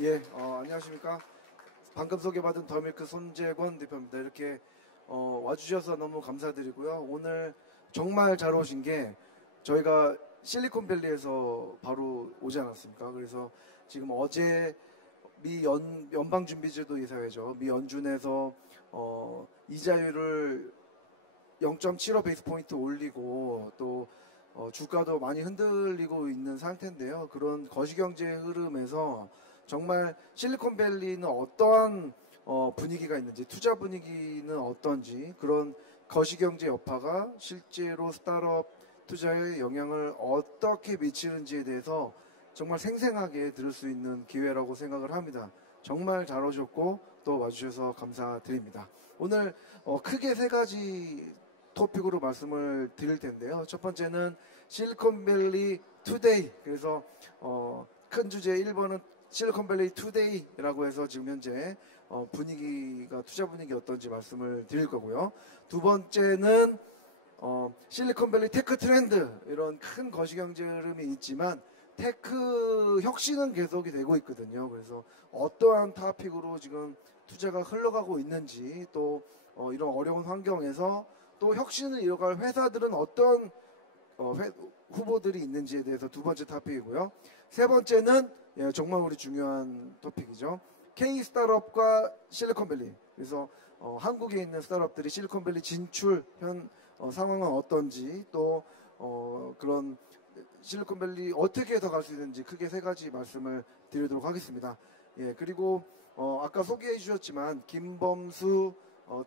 예, 안녕하십니까. 방금 소개받은 더밀크 손재권 대표입니다. 이렇게 와주셔서 너무 감사드리고요. 오늘 정말 잘 오신 게 저희가 실리콘밸리에서 바로 오지 않았습니까? 그래서 지금 어제 미 연방준비제도 이사회죠. 미 연준에서 이자율을 0.75 베이스 포인트 올리고 또 주가도 많이 흔들리고 있는 상태인데요. 그런 거시경제 흐름에서 정말 실리콘밸리는 어떠한 분위기가 있는지, 투자 분위기는 어떤지, 그런 거시경제 여파가 실제로 스타트업 투자에 영향을 어떻게 미치는지에 대해서 정말 생생하게 들을 수 있는 기회라고 생각을 합니다. 정말 잘 오셨고 또 와주셔서 감사드립니다. 오늘 크게 세 가지 토픽으로 말씀을 드릴 텐데요. 첫 번째는 실리콘밸리 투데이. 그래서 큰 주제 1번은 실리콘밸리 투데이라고 해서 지금 현재 분위기가 투자 분위기 어떤지 말씀을 드릴 거고요. 두 번째는 실리콘밸리 테크 트렌드, 이런 큰 거시경제 흐름이 있지만 테크 혁신은 계속이 되고 있거든요. 그래서 어떠한 토픽으로 지금 투자가 흘러가고 있는지, 또 이런 어려운 환경에서 또 혁신을 이어갈 회사들은 어떤 후보들이 있는지에 대해서 두 번째 토픽이고요. 세 번째는 정말 우리 중요한 토픽이죠. K 스타트업과 실리콘밸리. 그래서 한국에 있는 스타트업들이 실리콘밸리 진출 현 상황은 어떤지, 또 그런 실리콘밸리 어떻게 더 갈 수 있는지 크게 세 가지 말씀을 드리도록 하겠습니다. 예, 그리고 아까 소개해 주셨지만 김범수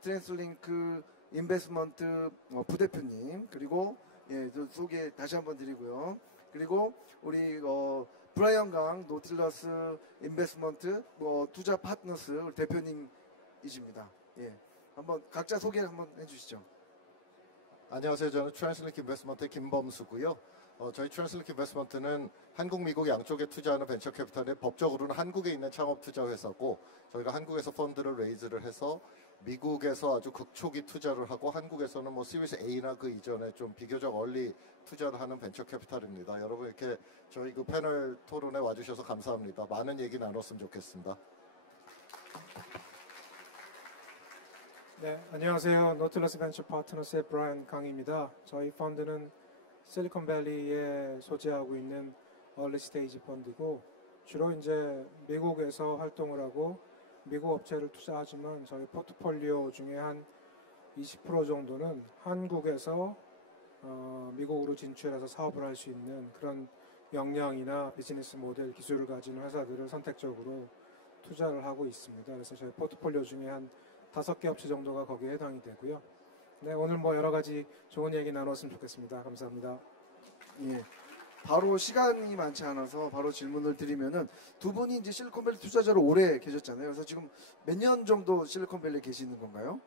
트랜스링크 인베스먼트 부대표님, 그리고 소개 다시 한번 드리고요. 그리고 우리 브라이언 강 노틸러스 인베스먼트 투자 파트너스 대표님이십니다. 예, 한번 각자 소개 한번 해주시죠. 안녕하세요. 저는 트랜슬링크 인베스먼트의 김범수고요. 저희 트랜슬링크 인베스먼트는 한국, 미국 양쪽에 투자하는 벤처 캐피탈의 법적으로는 한국에 있는 창업 투자 회사고, 저희가 한국에서 펀드를 레이즈를 해서 미국에서 아주 극초기 투자를 하고, 한국에서는 뭐 시리즈 A나 그 이전에 좀 비교적 얼리 투자를 하는 벤처 캐피탈입니다. 여러분 이렇게 저희 그 패널 토론에 와주셔서 감사합니다. 많은 얘기 나눴으면 좋겠습니다. 네, 안녕하세요. 노틸러스 벤처 파트너스의 브라이언 강입니다. 저희 펀드는 실리콘밸리에 소재하고 있는 얼리 스테이지 펀드고, 주로 이제 미국에서 활동을 하고 미국 업체를 투자하지만 저희 포트폴리오 중에 한 20% 정도는 한국에서 미국으로 진출해서 사업을 할 수 있는 그런 역량이나 비즈니스 모델 기술을 가진 회사들을 선택적으로 투자를 하고 있습니다. 그래서 저희 포트폴리오 중에 한 5개 업체 정도가 거기에 해당이 되고요. 네, 오늘 뭐 여러 가지 좋은 얘기 나눴으면 좋겠습니다. 감사합니다. 예. 바로 시간이 많지 않아서 바로 질문을 드리면은, 두 분이 이제 실리콘밸리 투자자로 오래 계셨잖아요. 그래서 지금 몇 년 정도 실리콘밸리에 계시는 건가요?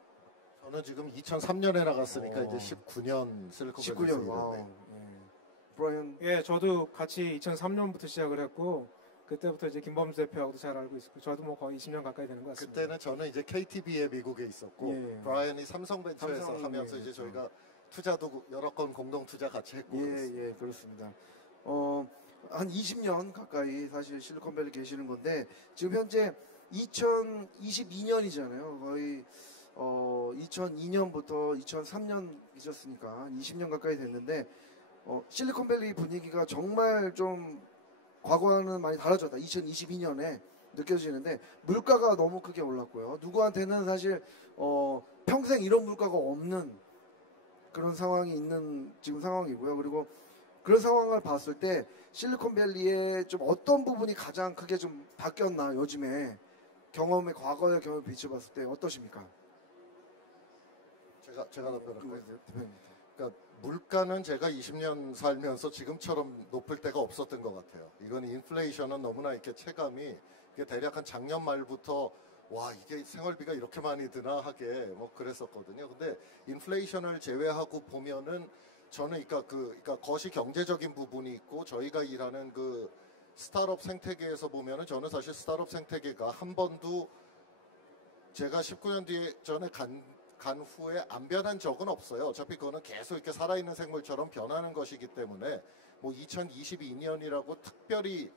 저는 지금 2003년에 나갔으니까 이제 19년 실리콘밸리 19년. 와우. 예. 브라이언. 예, 저도 같이 2003년부터 시작을 했고, 그때부터 이제 김범수 대표하고도 잘 알고 있었고, 저도 뭐 거의 20년 가까이 되는 것 같습니다. 그때는 저는 이제 KTB에 미국에 있었고, 예. 브라이언이 삼성벤처에서 삼성, 하면서 예. 이제 저희가 투자도 여러 건 공동 투자 같이 했고. 예, 그렇습니다. 한 20년 가까이 사실 실리콘밸리 계시는 건데, 지금 현재 2022년이잖아요. 거의 2002년부터 2003년 있었으니까 20년 가까이 됐는데, 실리콘밸리 분위기가 정말 좀 과거와는 많이 달라졌다. 2022년에 느껴지는데, 물가가 너무 크게 올랐고요. 누구한테는 사실 평생 이런 물가가 없는 그런 상황이 있는 지금 상황이고요. 그리고 그런 상황을 봤을 때 실리콘밸리의 좀 어떤 부분이 가장 크게 좀 바뀌었나, 요즘에 과거의 경험을 비춰봤을 때 어떠십니까? 제가 답변할까요? 그러니까 물가는 제가 20년 살면서 지금처럼 높을 때가 없었던 것 같아요. 이건 인플레이션은 너무나 이렇게 체감이, 이게 대략 한 작년 말부터 와, 이게 생활비가 이렇게 많이 드나 하게 뭐 그랬었거든요. 근데 인플레이션을 제외하고 보면은 저는 그러니까 거시 경제적인 부분이 있고, 저희가 일하는 그 스타트업 생태계에서 보면은 저는 사실 스타트업 생태계가 한 번도 제가 19년 뒤에 전에 간 후에 안 변한 적은 없어요. 어차피 그거는 계속 이렇게 살아있는 생물처럼 변하는 것이기 때문에 뭐 2022년이라고 특별히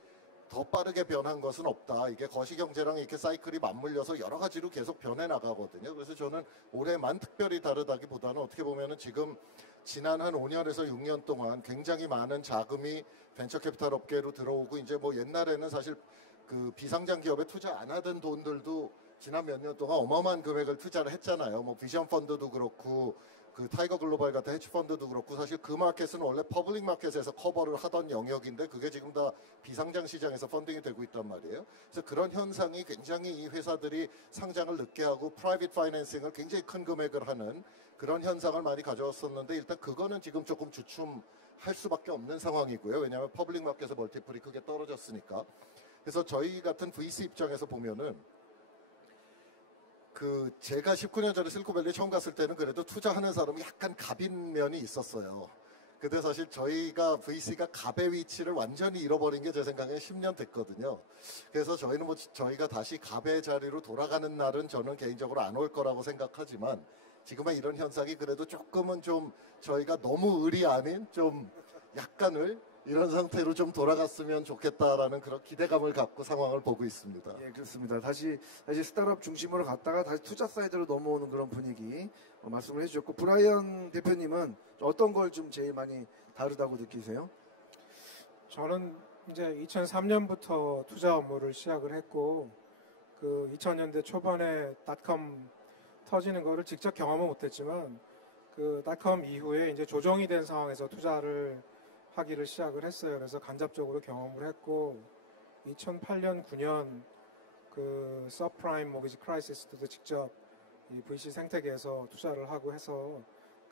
더 빠르게 변한 것은 없다. 이게 거시경제랑 이렇게 사이클이 맞물려서 여러 가지로 계속 변해 나가거든요. 그래서 저는 올해만 특별히 다르다기보다는 어떻게 보면은 지금 지난 한 5년에서 6년 동안 굉장히 많은 자금이 벤처 캐피탈 업계로 들어오고 이제 뭐 옛날에는 사실 그 비상장 기업에 투자 안 하던 돈들도 지난 몇 년 동안 어마어마한 금액을 투자를 했잖아요. 뭐 비전 펀드도 그렇고 그 타이거 글로벌 같은 헤지 펀드도 그렇고 사실 그 마켓은 원래 퍼블릭 마켓에서 커버를 하던 영역인데 그게 지금 다 비상장 시장에서 펀딩이 되고 있단 말이에요. 그래서 그런 현상이 굉장히 이 회사들이 상장을 늦게 하고 프라이빗 파이낸싱을 굉장히 큰 금액을 하는 그런 현상을 많이 가져왔었는데 일단 그거는 지금 조금 주춤할 수밖에 없는 상황이고요. 왜냐하면 퍼블릭 마켓에서 멀티플이 크게 떨어졌으니까. 그래서 저희 같은 VC 입장에서 보면은 그 제가 19년 전에 실리콘밸리 처음 갔을 때는 그래도 투자하는 사람이 약간 갑인 면이 있었어요. 근데 사실 저희가 VC가 갑의 위치를 완전히 잃어버린 게 제 생각에 10년 됐거든요. 그래서 저희는 뭐 저희가 다시 갑의 자리로 돌아가는 날은 저는 개인적으로 안 올 거라고 생각하지만 지금은 이런 현상이 그래도 조금은 좀 저희가 너무 을이 아닌 좀 약간을 이런 상태로 좀 돌아갔으면 좋겠다라는 그런 기대감을 갖고 상황을 보고 있습니다. 예, 그렇습니다. 다시 스타트업 중심으로 갔다가 다시 투자 사이드로 넘어오는 그런 분위기 말씀을 해주셨고, 브라이언 대표님은 어떤 걸 좀 제일 많이 다르다고 느끼세요? 저는 이제 2003년부터 투자 업무를 시작을 했고, 그 2000년대 초반에 닷컴 터지는 거를 직접 경험은 못했지만, 그 닷컴 이후에 이제 조정이 된 상황에서 투자를 하기를 시작을 했어요. 그래서 간접적으로 경험을 했고 2008년, 9년 그 서프라임 모기지 크라이시스도 직접 이 VC 생태계에서 투자를 하고 해서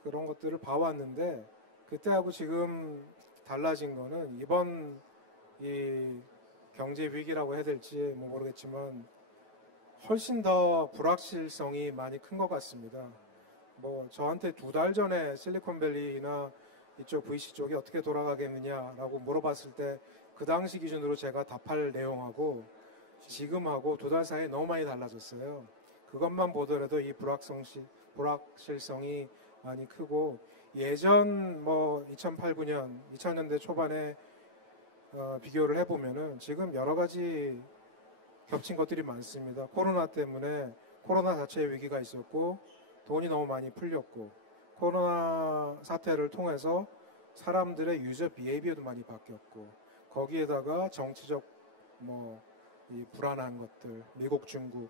그런 것들을 봐왔는데 그때하고 지금 달라진 거는 이번 이 경제 위기라고 해야 될지 뭐 모르겠지만 훨씬 더 불확실성이 많이 큰 것 같습니다. 뭐 저한테 2달 전에 실리콘밸리나 이쪽 VC 쪽이 어떻게 돌아가겠느냐라고 물어봤을 때 그 당시 기준으로 제가 답할 내용하고 지금하고 2달 사이에 너무 많이 달라졌어요. 그것만 보더라도 이 불확실성이 많이 크고 예전 뭐 2008, 9년, 2000년대 초반에 비교를 해보면은 지금 여러 가지 겹친 것들이 많습니다. 코로나 때문에 코로나 자체의 위기가 있었고 돈이 너무 많이 풀렸고 코로나 사태를 통해서 사람들의 유저 비헤이비어도 많이 바뀌었고 거기에다가 정치적 이 불안한 것들, 미국, 중국,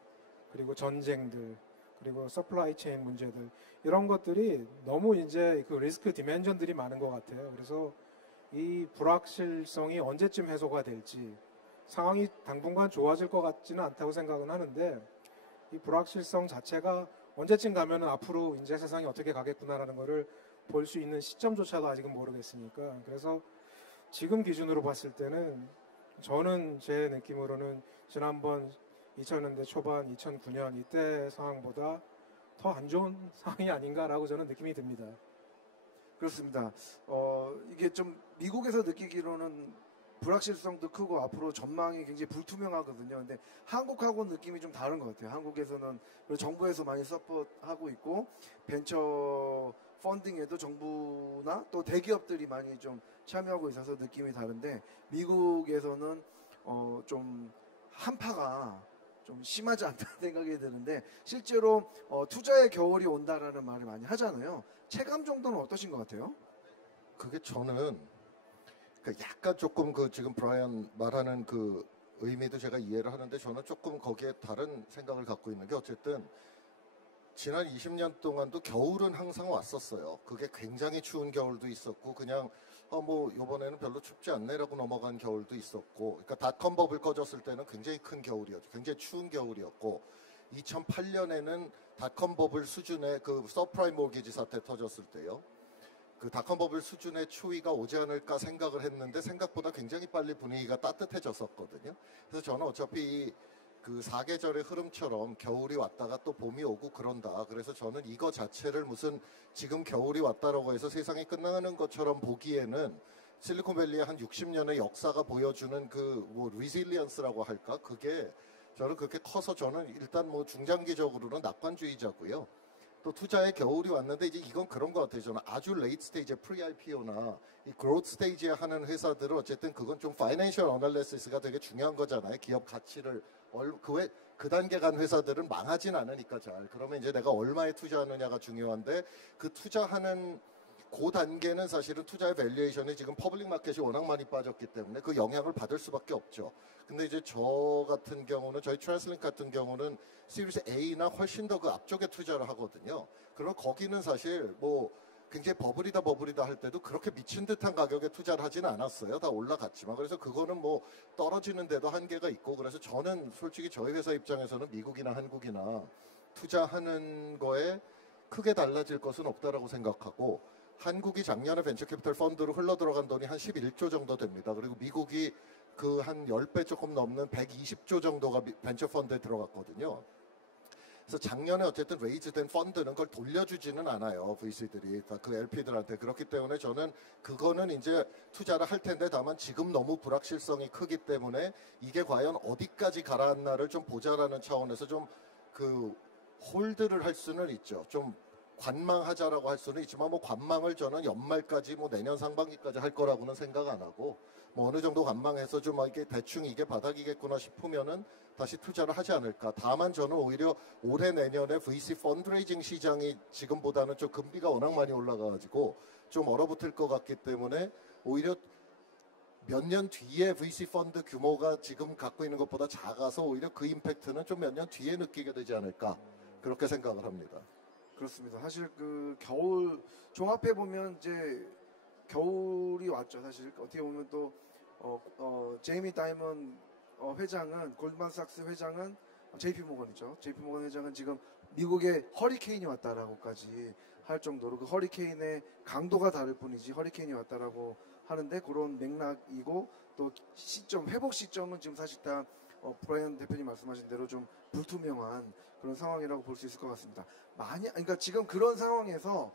그리고 전쟁들, 그리고 서플라이 체인 문제들 이런 것들이 너무 이제 그 리스크 디멘전들이 많은 것 같아요. 그래서 이 불확실성이 언제쯤 해소가 될지 상황이 당분간 좋아질 것 같지는 않다고 생각은 하는데 이 불확실성 자체가 언제쯤 가면은 앞으로 이제 세상이 어떻게 가겠구나라는 거를 볼 수 있는 시점조차도 아직은 모르겠으니까 그래서 지금 기준으로 봤을 때는 저는 제 느낌으로는 지난번 2000년대 초반 2009년 이때 상황보다 더 안 좋은 상황이 아닌가라고 저는 느낌이 듭니다. 그렇습니다. 이게 좀 미국에서 느끼기로는 불확실성도 크고 앞으로 전망이 굉장히 불투명하거든요. 근데 한국하고는 느낌이 좀 다른 것 같아요. 한국에서는 정부에서 많이 서포트하고 있고 벤처 펀딩에도 정부나 또 대기업들이 많이 좀 참여하고 있어서 느낌이 다른데 미국에서는 좀 한파가 좀 심하지 않다는 생각이 드는데 실제로 투자의 겨울이 온다라는 말을 많이 하잖아요. 체감 정도는 어떠신 것 같아요? 그게 저는 약간 조금 그 지금 브라이언 말하는 그 의미도 제가 이해를 하는데 저는 조금 거기에 다른 생각을 갖고 있는 게 어쨌든 지난 20년 동안도 겨울은 항상 왔었어요. 그게 굉장히 추운 겨울도 있었고 그냥 뭐 이번에는 별로 춥지 않네라고 넘어간 겨울도 있었고 그러니까 닷컴 버블 꺼졌을 때는 굉장히 큰 겨울이었죠. 굉장히 추운 겨울이었고 2008년에는 닷컴 버블 수준의 그 서프라임 모기지 사태 터졌을 때요. 그 닷컴 버블 수준의 추위가 오지 않을까 생각을 했는데 생각보다 굉장히 빨리 분위기가 따뜻해졌었거든요. 그래서 저는 어차피 그 사계절의 흐름처럼 겨울이 왔다가 또 봄이 오고 그런다. 그래서 저는 이거 자체를 무슨 지금 겨울이 왔다라고 해서 세상이 끝나는 것처럼 보기에는 실리콘밸리의 한 60년의 역사가 보여주는 그 뭐 리질리언스라고 할까? 그게 저는 그렇게 커서 저는 일단 뭐 중장기적으로는 낙관주의자고요. 또 투자의 겨울이 왔는데 이제 이건 그런 것 같아요. 저는 아주 레이트 스테이지 프리-IPO나 이 그로트 스테이지에 하는 회사들은 어쨌든 그건 좀 파이낸셜 어널리시스가 되게 중요한 거잖아요. 기업 가치를 그 단계 간 회사들은 망하진 않으니까 잘. 그러면 이제 내가 얼마에 투자하느냐가 중요한데 그 투자하는 그 단계는 사실은 투자의 밸류에이션이 지금 퍼블릭 마켓이 워낙 많이 빠졌기 때문에 그 영향을 받을 수밖에 없죠. 근데 이제 저 같은 경우는 저희 트랜스링크 같은 경우는 시리즈 A나 훨씬 더 그 앞쪽에 투자를 하거든요. 그럼 거기는 사실 뭐 굉장히 버블이다 할 때도 그렇게 미친 듯한 가격에 투자를 하지는 않았어요. 다 올라갔지만. 그래서 그거는 뭐 떨어지는데도 한계가 있고 그래서 저는 솔직히 저희 회사 입장에서는 미국이나 한국이나 투자하는 거에 크게 달라질 것은 없다라고 생각하고 한국이 작년에 벤처캐피털 펀드로 흘러들어간 돈이 한 11조 정도 됩니다. 그리고 미국이 그 한 10배 조금 넘는 120조 정도가 벤처 펀드에 들어갔거든요. 그래서 작년에 어쨌든 레이즈된 펀드는 그걸 돌려주지는 않아요. VC들이 그 LP들한테. 그렇기 때문에 저는 그거는 이제 투자를 할 텐데 다만 지금 너무 불확실성이 크기 때문에 이게 과연 어디까지 가라앉나를 좀 보자라는 차원에서 좀 그 홀드를 할 수는 있죠. 좀 관망하자라고 할 수는 있지만 뭐 관망을 저는 연말까지 뭐 내년 상반기까지 할 거라고는 생각 안 하고 뭐 어느 정도 관망해서 좀 이게 대충 이게 바닥이겠구나 싶으면은 다시 투자를 하지 않을까. 다만 저는 오히려 올해 내년에 VC 펀드레이징 시장이 지금보다는 좀 금리가 워낙 많이 올라가가지고 좀 얼어붙을 것 같기 때문에 오히려 몇 년 뒤에 VC 펀드 규모가 지금 갖고 있는 것보다 작아서 오히려 그 임팩트는 좀 몇 년 뒤에 느끼게 되지 않을까 그렇게 생각을 합니다. 그렇습니다. 사실 그 겨울 종합해 보면 이제 겨울이 왔죠. 사실 어떻게 보면 또 제이미 다이먼 회장은 골드만삭스 회장은 JP 모건이죠. JP 모건 회장은 지금 미국에 허리케인이 왔다라고까지 할 정도로 그 허리케인의 강도가 다를 뿐이지 허리케인이 왔다라고 하는데 그런 맥락이고 또 시점 회복 시점은 지금 사실 다 브라이언 대표님 말씀하신 대로 좀 불투명한 그런 상황이라고 볼 수 있을 것 같습니다. 그러니까 지금 그런 상황에서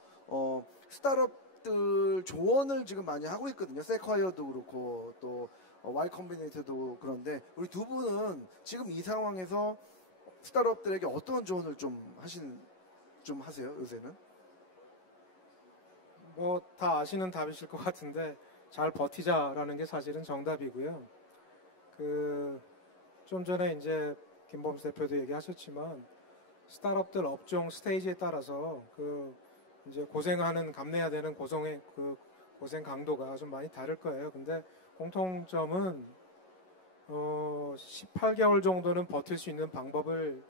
스타트업들 조언을 지금 많이 하고 있거든요. 세콰이어도 그렇고 또 Y 컴비네이터도 그런데 우리 두 분은 지금 이 상황에서 스타트업들에게 어떤 조언을 좀 하세요 요새는? 뭐 다 아시는 답이실 것 같은데 잘 버티자라는 게 사실은 정답이고요. 좀 전에 이제 김범수 대표도 얘기하셨지만 스타트업들 업종 스테이지에 따라서 이제 고생하는 감내해야 되는 고생 강도가 좀 많이 다를 거예요. 근데 공통점은 18개월 정도는 버틸 수 있는 방법을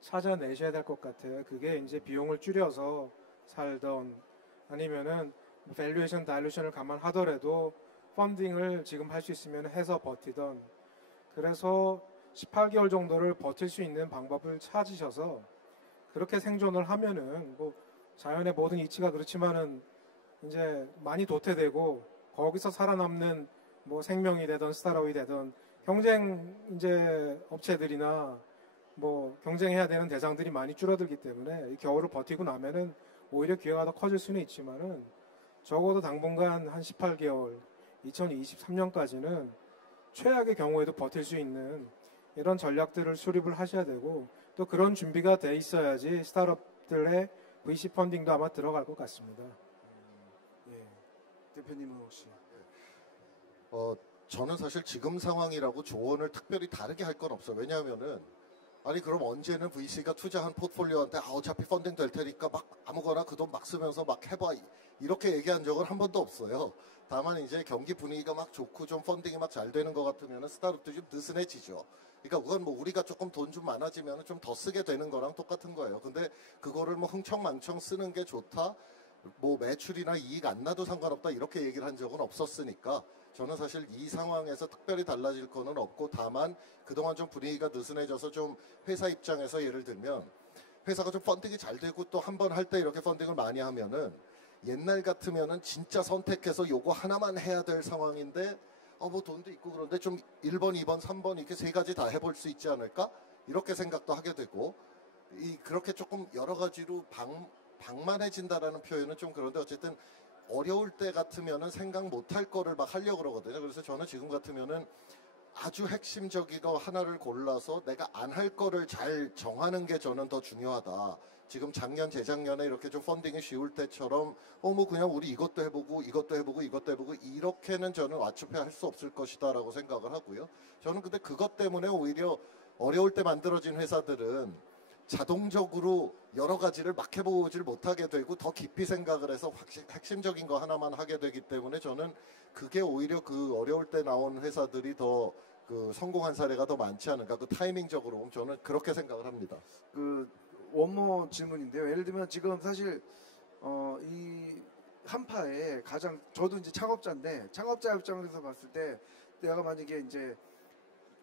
찾아내셔야 될 것 같아요. 그게 이제 비용을 줄여서 살던 아니면은 밸류에이션 다일루션을 감안하더라도 펀딩을 지금 할 수 있으면 해서 버티던 그래서 18개월 정도를 버틸 수 있는 방법을 찾으셔서 그렇게 생존을 하면은 뭐 자연의 모든 이치가 그렇지만은 이제 많이 도태되고 거기서 살아남는 뭐 생명이 되든 스타트업이 되든 경쟁 이제 업체들이나 뭐 경쟁해야 되는 대상들이 많이 줄어들기 때문에 이 겨울을 버티고 나면은 오히려 기회가 더 커질 수는 있지만은 적어도 당분간 한 18개월 2023년까지는 최악의 경우에도 버틸 수 있는 이런 전략들을 수립을 하셔야 되고 또 그런 준비가 돼 있어야지 스타트업들의 VC 펀딩도 아마 들어갈 것 같습니다. 예. 대표님은 혹시? 저는 사실 지금 상황이라고 조언을 특별히 다르게 할 건 없어요. 왜냐하면은 아니 그럼 언제는 VC가 투자한 포트폴리오한테 어차피 펀딩 될 테니까 막 아무거나 그 돈 막 쓰면서 막 해봐 이렇게 얘기한 적은 한 번도 없어요. 다만 이제 경기 분위기가 막 좋고 좀 펀딩이 막 잘 되는 것 같으면 스타트업도 좀 느슨해지죠. 그러니까 그건 뭐 우리가 조금 돈 좀 많아지면 좀 더 쓰게 되는 거랑 똑같은 거예요. 근데 그거를 뭐 흥청망청 쓰는 게 좋다. 뭐 매출이나 이익 안 나도 상관없다 이렇게 얘기를 한 적은 없었으니까 저는 사실 이 상황에서 특별히 달라질 거는 없고 다만 그동안 좀 분위기가 느슨해져서 좀 회사 입장에서 예를 들면 회사가 좀 펀딩이 잘 되고 또 한 번 할 때 이렇게 펀딩을 많이 하면은 옛날 같으면은 진짜 선택해서 요거 하나만 해야 될 상황인데 뭐 돈도 있고 그런데 좀 1번, 2번, 3번 이렇게 세 가지 다 해볼 수 있지 않을까? 이렇게 생각도 하게 되고 그렇게 조금 여러 가지로 방만해진다라는 표현은 좀 그런데 어쨌든 어려울 때 같으면은 생각 못할 거를 막 하려고 그러거든요. 그래서 저는 지금 같으면은 아주 핵심적인 거 하나를 골라서 내가 안 할 거를 잘 정하는 게 저는 더 중요하다. 지금 작년 재작년에 이렇게 좀 펀딩이 쉬울 때처럼 뭐 그냥 우리 이것도 해보고 이것도 해보고 이것도 해보고 이렇게는 저는 와추페 할 수 없을 것이다라고 생각을 하고요. 저는 근데 그것 때문에 오히려 어려울 때 만들어진 회사들은 자동적으로 여러 가지를 막 해보지를 못하게 되고 더 깊이 생각을 해서 핵심적인 거 하나만 하게 되기 때문에 저는 그게 오히려 그 어려울 때 나온 회사들이 더 그 성공한 사례가 더 많지 않은가. 그 타이밍적으로 보면 저는 그렇게 생각을 합니다. 그 원모 질문인데요. 예를 들면 지금 사실 이 한파에 가장 저도 이제 창업자인데 창업자 입장에서 봤을 때 내가 만약에 이제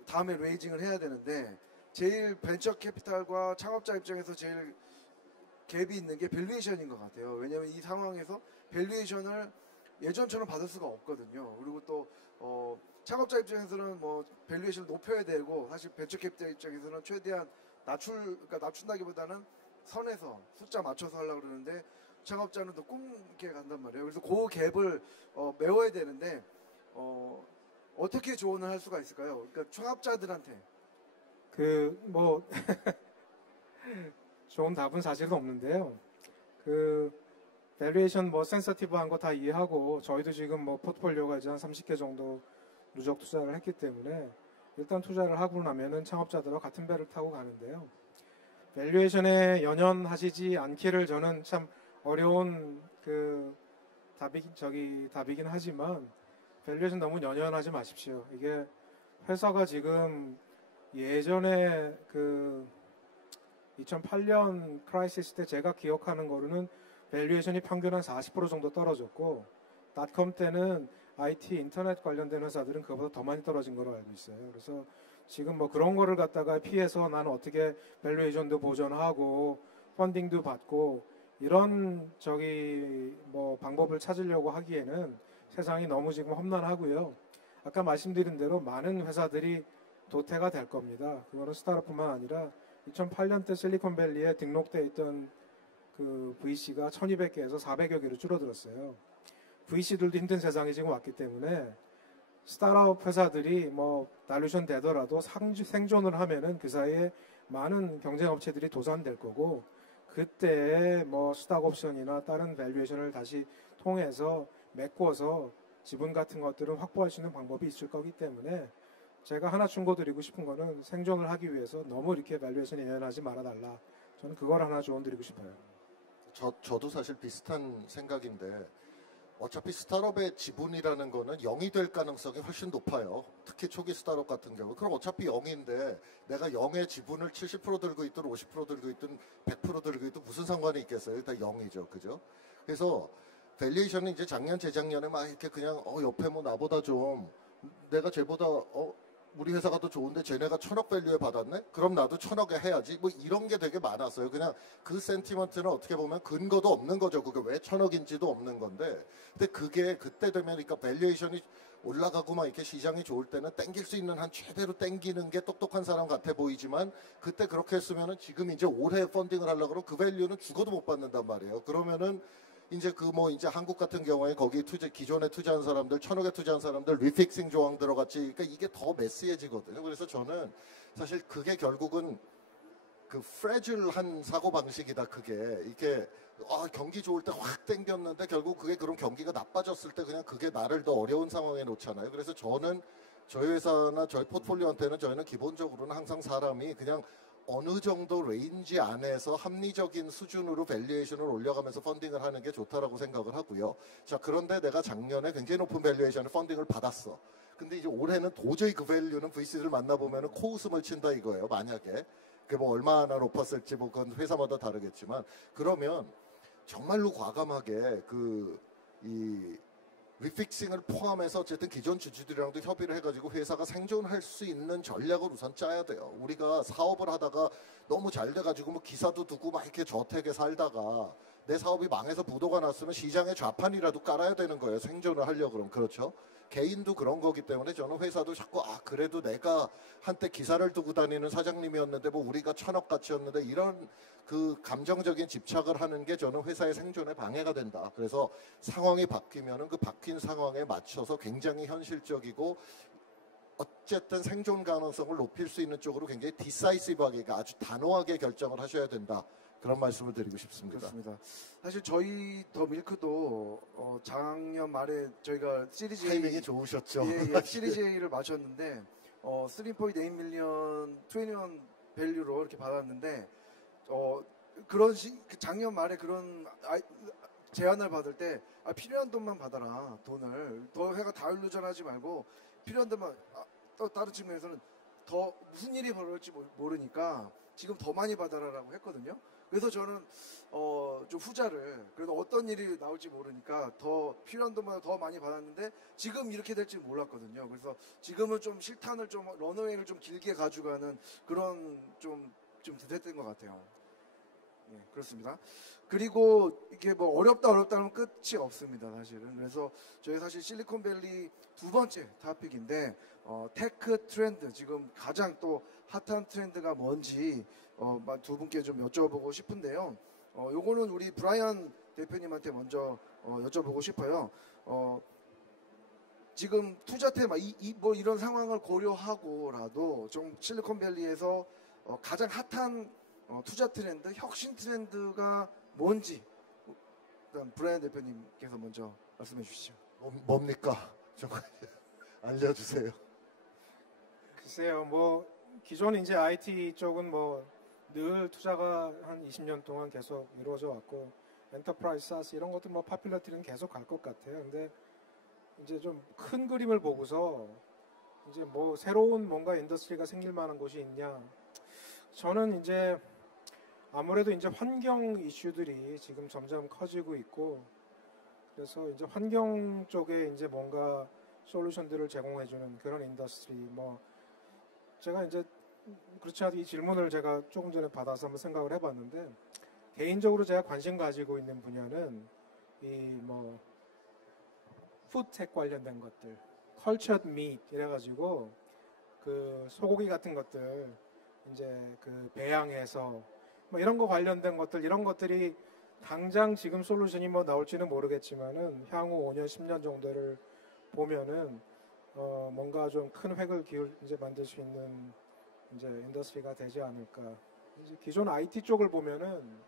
다음에 레이징을 해야 되는데 제일 벤처 캐피탈과 창업자 입장에서 제일 갭이 있는 게 밸류에이션인 것 같아요. 왜냐하면 이 상황에서 밸류에이션을 예전처럼 받을 수가 없거든요. 그리고 또 창업자 입장에서는 뭐 밸류에이션을 높여야 되고 사실 벤처 캐피탈 입장에서는 최대한 그러니까 낮춘다기보다는 선에서 숫자 맞춰서 하려고 그러는데 창업자는 더 꿈게 간단 말이에요. 그래서 그 갭을 메워야 되는데 어떻게 조언을 할 수가 있을까요? 그러니까 창업자들한테 뭐 좋은 답은 사실은 없는데요. 밸류에이션 뭐 센서티브한 거 다 이해하고 저희도 지금 뭐 포트폴리오가 이제 한 30개 정도 누적 투자를 했기 때문에 일단 투자를 하고 나면은 창업자들과 같은 배를 타고 가는데요. 밸류에이션에 연연하시지 않기를 저는 참 어려운 답이긴 하지만 밸류에이션 너무 연연하지 마십시오. 이게 회사가 지금 예전에 2008년 크라이시스 때 제가 기억하는 거로는 밸류에이션이 평균 한 40% 정도 떨어졌고 닷컴 때는 IT 인터넷 관련된 회사들은 그보다 더 많이 떨어진 걸로 알고 있어요. 그래서 지금 뭐 그런 거를 갖다가 피해서 나는 어떻게 밸류에이션도 보전하고 펀딩도 받고 이런 뭐 방법을 찾으려고 하기에는 세상이 너무 지금 험난하고요. 아까 말씀드린 대로 많은 회사들이 도태가 될 겁니다. 그거는 스타트업뿐만 아니라 2008년 때 실리콘밸리에 등록돼 있던 그 VC가 1200개에서 400여 개로 줄어들었어요. VC들도 힘든 세상이 지금 왔기 때문에 스타트업 회사들이 뭐 달루션 되더라도 생존을 하면은 그 사이에 많은 경쟁 업체들이 도산될 거고 그때 뭐 스탁 옵션이나 다른 밸류에이션을 다시 통해서 메꿔서 지분 같은 것들은 확보할 수 있는 방법이 있을 거기 때문에 제가 하나 충고드리고 싶은 거는 생존을 하기 위해서 너무 이렇게 밸류에이션에 연연하지 말아달라. 저는 그걸 하나 조언드리고 싶어요. 저도 사실 비슷한 생각인데 어차피 스타트업의 지분이라는 거는 0이 될 가능성이 훨씬 높아요. 특히 초기 스타트업 같은 경우. 그럼 어차피 0인데 내가 0의 지분을 70% 들고 있든 50% 들고 있든 100% 들고 있든 무슨 상관이 있겠어요. 다 0이죠. 그죠? 그래서 밸류에이션은 이제 작년 재작년에 막 이렇게 그냥 옆에 뭐 나보다 좀 내가 쟤보다 우리 회사가 더 좋은데 쟤네가 1000억 밸류에 받았네? 그럼 나도 1000억에 해야지. 뭐 이런 게 되게 많았어요. 그냥 그 센티먼트는 어떻게 보면 근거도 없는 거죠. 그게 왜 1000억인지도 없는 건데. 근데 그게 그때 되면 그러니까 밸류에이션이 올라가고 막 이렇게 시장이 좋을 때는 땡길 수 있는 한 최대로 땡기는 게 똑똑한 사람 같아 보이지만 그때 그렇게 했으면은 지금 이제 올해 펀딩을 하려고 그러면 그 밸류는 죽어도 못 받는단 말이에요. 그러면은 이제 이제 한국 같은 경우에 거기 기존에 투자한 사람들, 1000억에 투자한 사람들 리픽싱 조항 들어갔지. 그러니까 이게 더 메시해지거든요. 그래서 저는 사실 그게 결국은 그 프레줄한 사고 방식이다. 그게 이게 경기 좋을 때 확 땡겼는데 결국 그게 그런 경기가 나빠졌을 때 그냥 그게 나를 더 어려운 상황에 놓잖아요. 그래서 저는 저희 회사나 저희 포트폴리오한테는 저희는 기본적으로는 항상 사람이 그냥 어느 정도 레인지 안에서 합리적인 수준으로 밸류에이션을 올려가면서 펀딩을 하는 게 좋다라고 생각을 하고요. 자, 그런데 내가 작년에 굉장히 높은 밸류에이션을 펀딩을 받았어. 근데 이제 올해는 도저히 그 밸류는 VC를 만나보면 코웃음을 친다 이거예요. 만약에. 그게 뭐 얼마나 높았을지 뭐 그건 회사마다 다르겠지만 그러면 정말로 과감하게 이 리픽싱을 포함해서 어쨌든 기존 주주들이랑도 협의를 해가지고 회사가 생존할 수 있는 전략을 우선 짜야 돼요. 우리가 사업을 하다가 너무 잘 돼가지고 뭐 기사도 두고 막 이렇게 저택에 살다가 내 사업이 망해서 부도가 났으면 시장에 좌판이라도 깔아야 되는 거예요. 생존을 하려고 그러면. 그렇죠? 개인도 그런 거기 때문에 저는 회사도 자꾸 그래도 내가 한때 기사를 두고 다니는 사장님이었는데 뭐 우리가 1000억 가치였는데 이런 그 감정적인 집착을 하는 게 저는 회사의 생존에 방해가 된다. 그래서 상황이 바뀌면은 그 바뀐 상황에 맞춰서 굉장히 현실적이고 어쨌든 생존 가능성을 높일 수 있는 쪽으로 굉장히 디사이시브하게 아주 단호하게 결정을 하셔야 된다. 그런 말씀을 드리고 싶습니다. 그렇습니다. 사실 저희 더 밀크도 작년 말에 저희가 시리즈 타이밍이 좋으셨죠? 예, 시리즈 A를 마쳤는데 3.8 밀리언 21 밸류로 이렇게 받았는데 그런 작년 말에 그런 제안을 받을 때 필요한 돈만 받아라. 돈을 더 해가 다일루전하지 말고 필요한 돈만 또 다른 측면에서는 더 무슨 일이 벌어질지 모르니까 지금 더 많이 받아라라고 했거든요. 그래서 저는 좀 후자를 그래도 어떤 일이 나올지 모르니까 더 필요한 돈만 더 많이 받았는데 지금 이렇게 될지 몰랐거든요. 그래서 지금은 좀 실탄을 좀 런어웨이를 좀 길게 가져가는 그런 좀 됐던 것 같아요. 예, 그렇습니다. 그리고 이게 뭐 어렵다 하면 끝이 없습니다, 사실은. 그래서 저희 사실 실리콘밸리 두 번째 토픽인데 테크 트렌드, 지금 가장 또 핫한 트렌드가 뭔지 두 분께 좀 여쭤보고 싶은데요. 요거는 우리 브라이언 대표님한테 먼저 여쭤보고 싶어요. 지금 투자 테마 뭐 이런 상황을 고려하고라도 좀 실리콘밸리에서 가장 핫한 투자 트렌드, 혁신 트렌드가 뭔지 일단 브라이언 대표님께서 먼저 말씀해 주시죠. 뭡니까? 좀 알려주세요. 글쎄요, 뭐 기존 이제 IT 쪽은 뭐 늘 투자가 한 20년 동안 계속 이루어져 왔고 엔터프라이즈 사스 이런 것들 뭐 파퓰러티는 계속 갈 것 같아요. 근데 이제 좀 큰 그림을 보고서 이제 뭐 새로운 뭔가 인더스트리가 생길 만한 곳이 있냐? 저는 이제 아무래도 이제 환경 이슈들이 지금 점점 커지고 있고 그래서 이제 환경 쪽에 이제 뭔가 솔루션들을 제공해주는 그런 인더스트리 뭐 제가 이제 그렇지 않아도 이 질문을 제가 조금 전에 받아서 한번 생각을 해봤는데 개인적으로 제가 관심 가지고 있는 분야는 이 뭐 푸드텍 관련된 것들, 컬처드 밋 이래가지고 그 소고기 같은 것들 이제 그 배양해서 뭐 이런 거 관련된 것들 이런 것들이 당장 지금 솔루션이 뭐 나올지는 모르겠지만은 향후 5년 10년 정도를 보면은 뭔가 좀 큰 획을 이제 만들 수 있는 이제 인더스트리가 되지 않을까. 이제 기존 IT 쪽을 보면은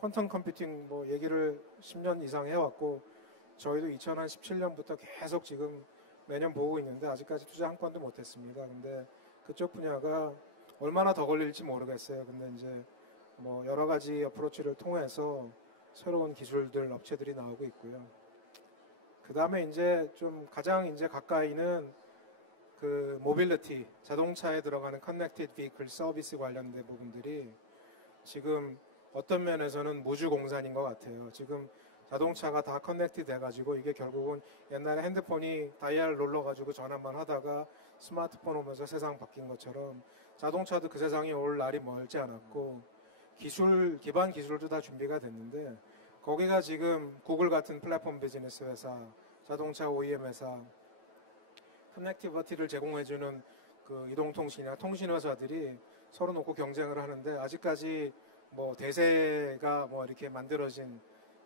퀀텀 컴퓨팅 뭐 얘기를 10년 이상 해왔고 저희도 2017년부터 계속 지금 매년 보고 있는데 아직까지 투자 한 건도 못했습니다. 근데 그쪽 분야가 얼마나 더 걸릴지 모르겠어요. 근데 이제 뭐 여러 가지 어프로치를 통해서 새로운 기술들 업체들이 나오고 있고요. 그 다음에 이제 좀 가장 이제 가까이는 그 모빌리티, 자동차에 들어가는 커넥티드 비클 서비스 관련된 부분들이 지금 어떤 면에서는 무주공산인 것 같아요. 지금 자동차가 다 커넥티드 돼가지고 이게 결국은 옛날에 핸드폰이 다이얼 눌러가지고 전화만 하다가 스마트폰 오면서 세상 바뀐 것처럼 자동차도 그 세상이 올 날이 멀지 않았고 기반 기술도 다 준비가 됐는데 거기가 지금 구글 같은 플랫폼 비즈니스 회사, 자동차 OEM 회사, 커넥티비티를 제공해주는 그 이동통신이나 통신회사들이 서로 놓고 경쟁을 하는데 아직까지 뭐 대세가 뭐 이렇게 만들어진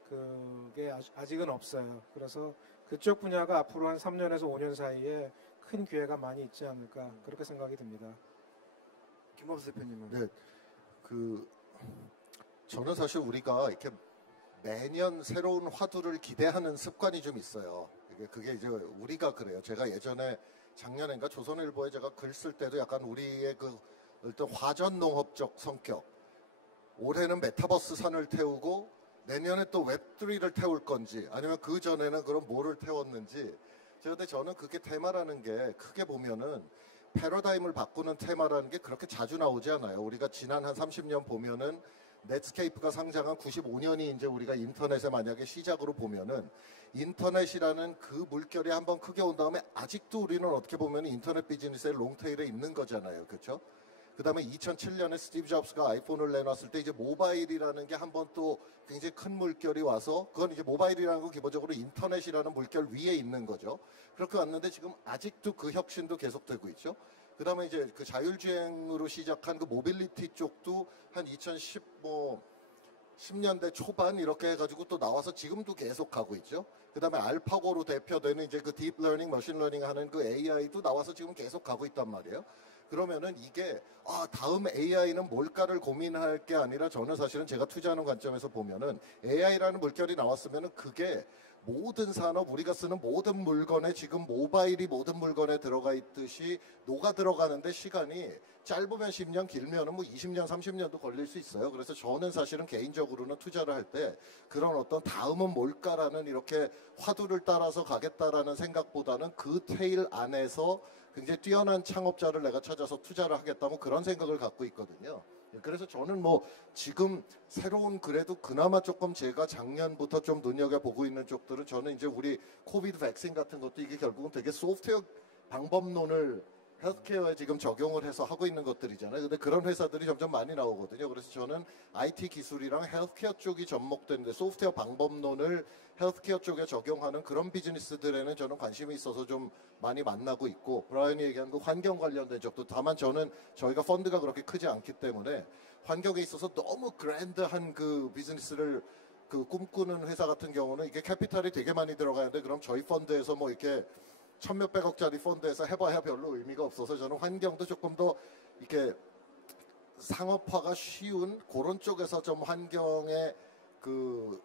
그게 아직은 없어요. 그래서 그쪽 분야가 앞으로 한 3년에서 5년 사이에 큰 기회가 많이 있지 않을까 그렇게 생각이 듭니다. 김범수 대표님은? 네, 저는 사실 우리가 이렇게 매년 새로운 화두를 기대하는 습관이 좀 있어요. 그게 이제 우리가 그래요. 제가 예전에 작년인가 조선일보에 제가 글 쓸 때도 약간 우리의 그 어떤 화전농업적 성격. 올해는 메타버스 산을 태우고 내년에 또 웹3를 태울 건지 아니면 그 전에는 그럼 뭐를 태웠는지. 근데 저는 그게 테마라는 게 크게 보면은 패러다임을 바꾸는 테마라는 게 그렇게 자주 나오지 않아요. 우리가 지난 한 30년 보면은 넷스케이프가 상장한 95년이 이제 우리가 인터넷에 만약에 시작으로 보면은 인터넷이라는 그 물결이 한번 크게 온 다음에 아직도 우리는 어떻게 보면 인터넷 비즈니스의 롱테일에 있는 거잖아요. 그렇죠? 그 다음에 2007년에 스티브 잡스가 아이폰을 내놨을 때 이제 모바일이라는 게 한번 또 굉장히 큰 물결이 와서 그건 이제 모바일이라는 건 기본적으로 인터넷이라는 물결 위에 있는 거죠. 그렇게 왔는데 지금 아직도 그 혁신도 계속되고 있죠. 그 다음에 이제 그 자율주행으로 시작한 그 모빌리티 쪽도 한 2010 10년대 초반 이렇게 해가지고 또 나와서 지금도 계속 가고 있죠. 그 다음에 알파고로 대표되는 이제 그 딥러닝, 머신러닝 하는 그 AI도 나와서 지금 계속 가고 있단 말이에요. 그러면은 이게 다음 AI는 뭘까를 고민할 게 아니라 저는 사실은 제가 투자하는 관점에서 보면은 AI라는 물결이 나왔으면은 그게 모든 산업, 우리가 쓰는 모든 물건에 지금 모바일이 모든 물건에 들어가 있듯이 녹아 들어가는데 시간이 짧으면 10년, 길면은 뭐 20년, 30년도 걸릴 수 있어요. 그래서 저는 사실은 개인적으로는 투자를 할 때 그런 어떤 다음은 뭘까라는 이렇게 화두를 따라서 가겠다라는 생각보다는 그 테일 안에서 굉장히 뛰어난 창업자를 내가 찾아서 투자를 하겠다 뭐 그런 생각을 갖고 있거든요. 그래서 저는 뭐 지금 새로운 그래도 그나마 조금 제가 작년부터 좀 눈여겨보고 있는 쪽들은 저는 이제 우리 코비드 백신 같은 것도 이게 결국은 되게 소프트웨어 방법론을 헬스케어에 지금 적용을 해서 하고 있는 것들이잖아요. 근데 그런 회사들이 점점 많이 나오거든요. 그래서 저는 IT 기술이랑 헬스케어 쪽이 접목되는데 소프트웨어 방법론을 헬스케어 쪽에 적용하는 그런 비즈니스들에는 저는 관심이 있어서 좀 많이 만나고 있고, 브라이언이 얘기한 그 환경 관련된 쪽도, 다만 저는 저희가 펀드가 그렇게 크지 않기 때문에 환경에 있어서 너무 그랜드한 그 비즈니스를 그 꿈꾸는 회사 같은 경우는 이게 캐피탈이 되게 많이 들어가는데 그럼 저희 펀드에서 뭐 이렇게 천몇백억짜리 펀드에서 해봐야 별로 의미가 없어서 저는 환경도 조금 더 이렇게 상업화가 쉬운 그런 쪽에서 좀 환경에 그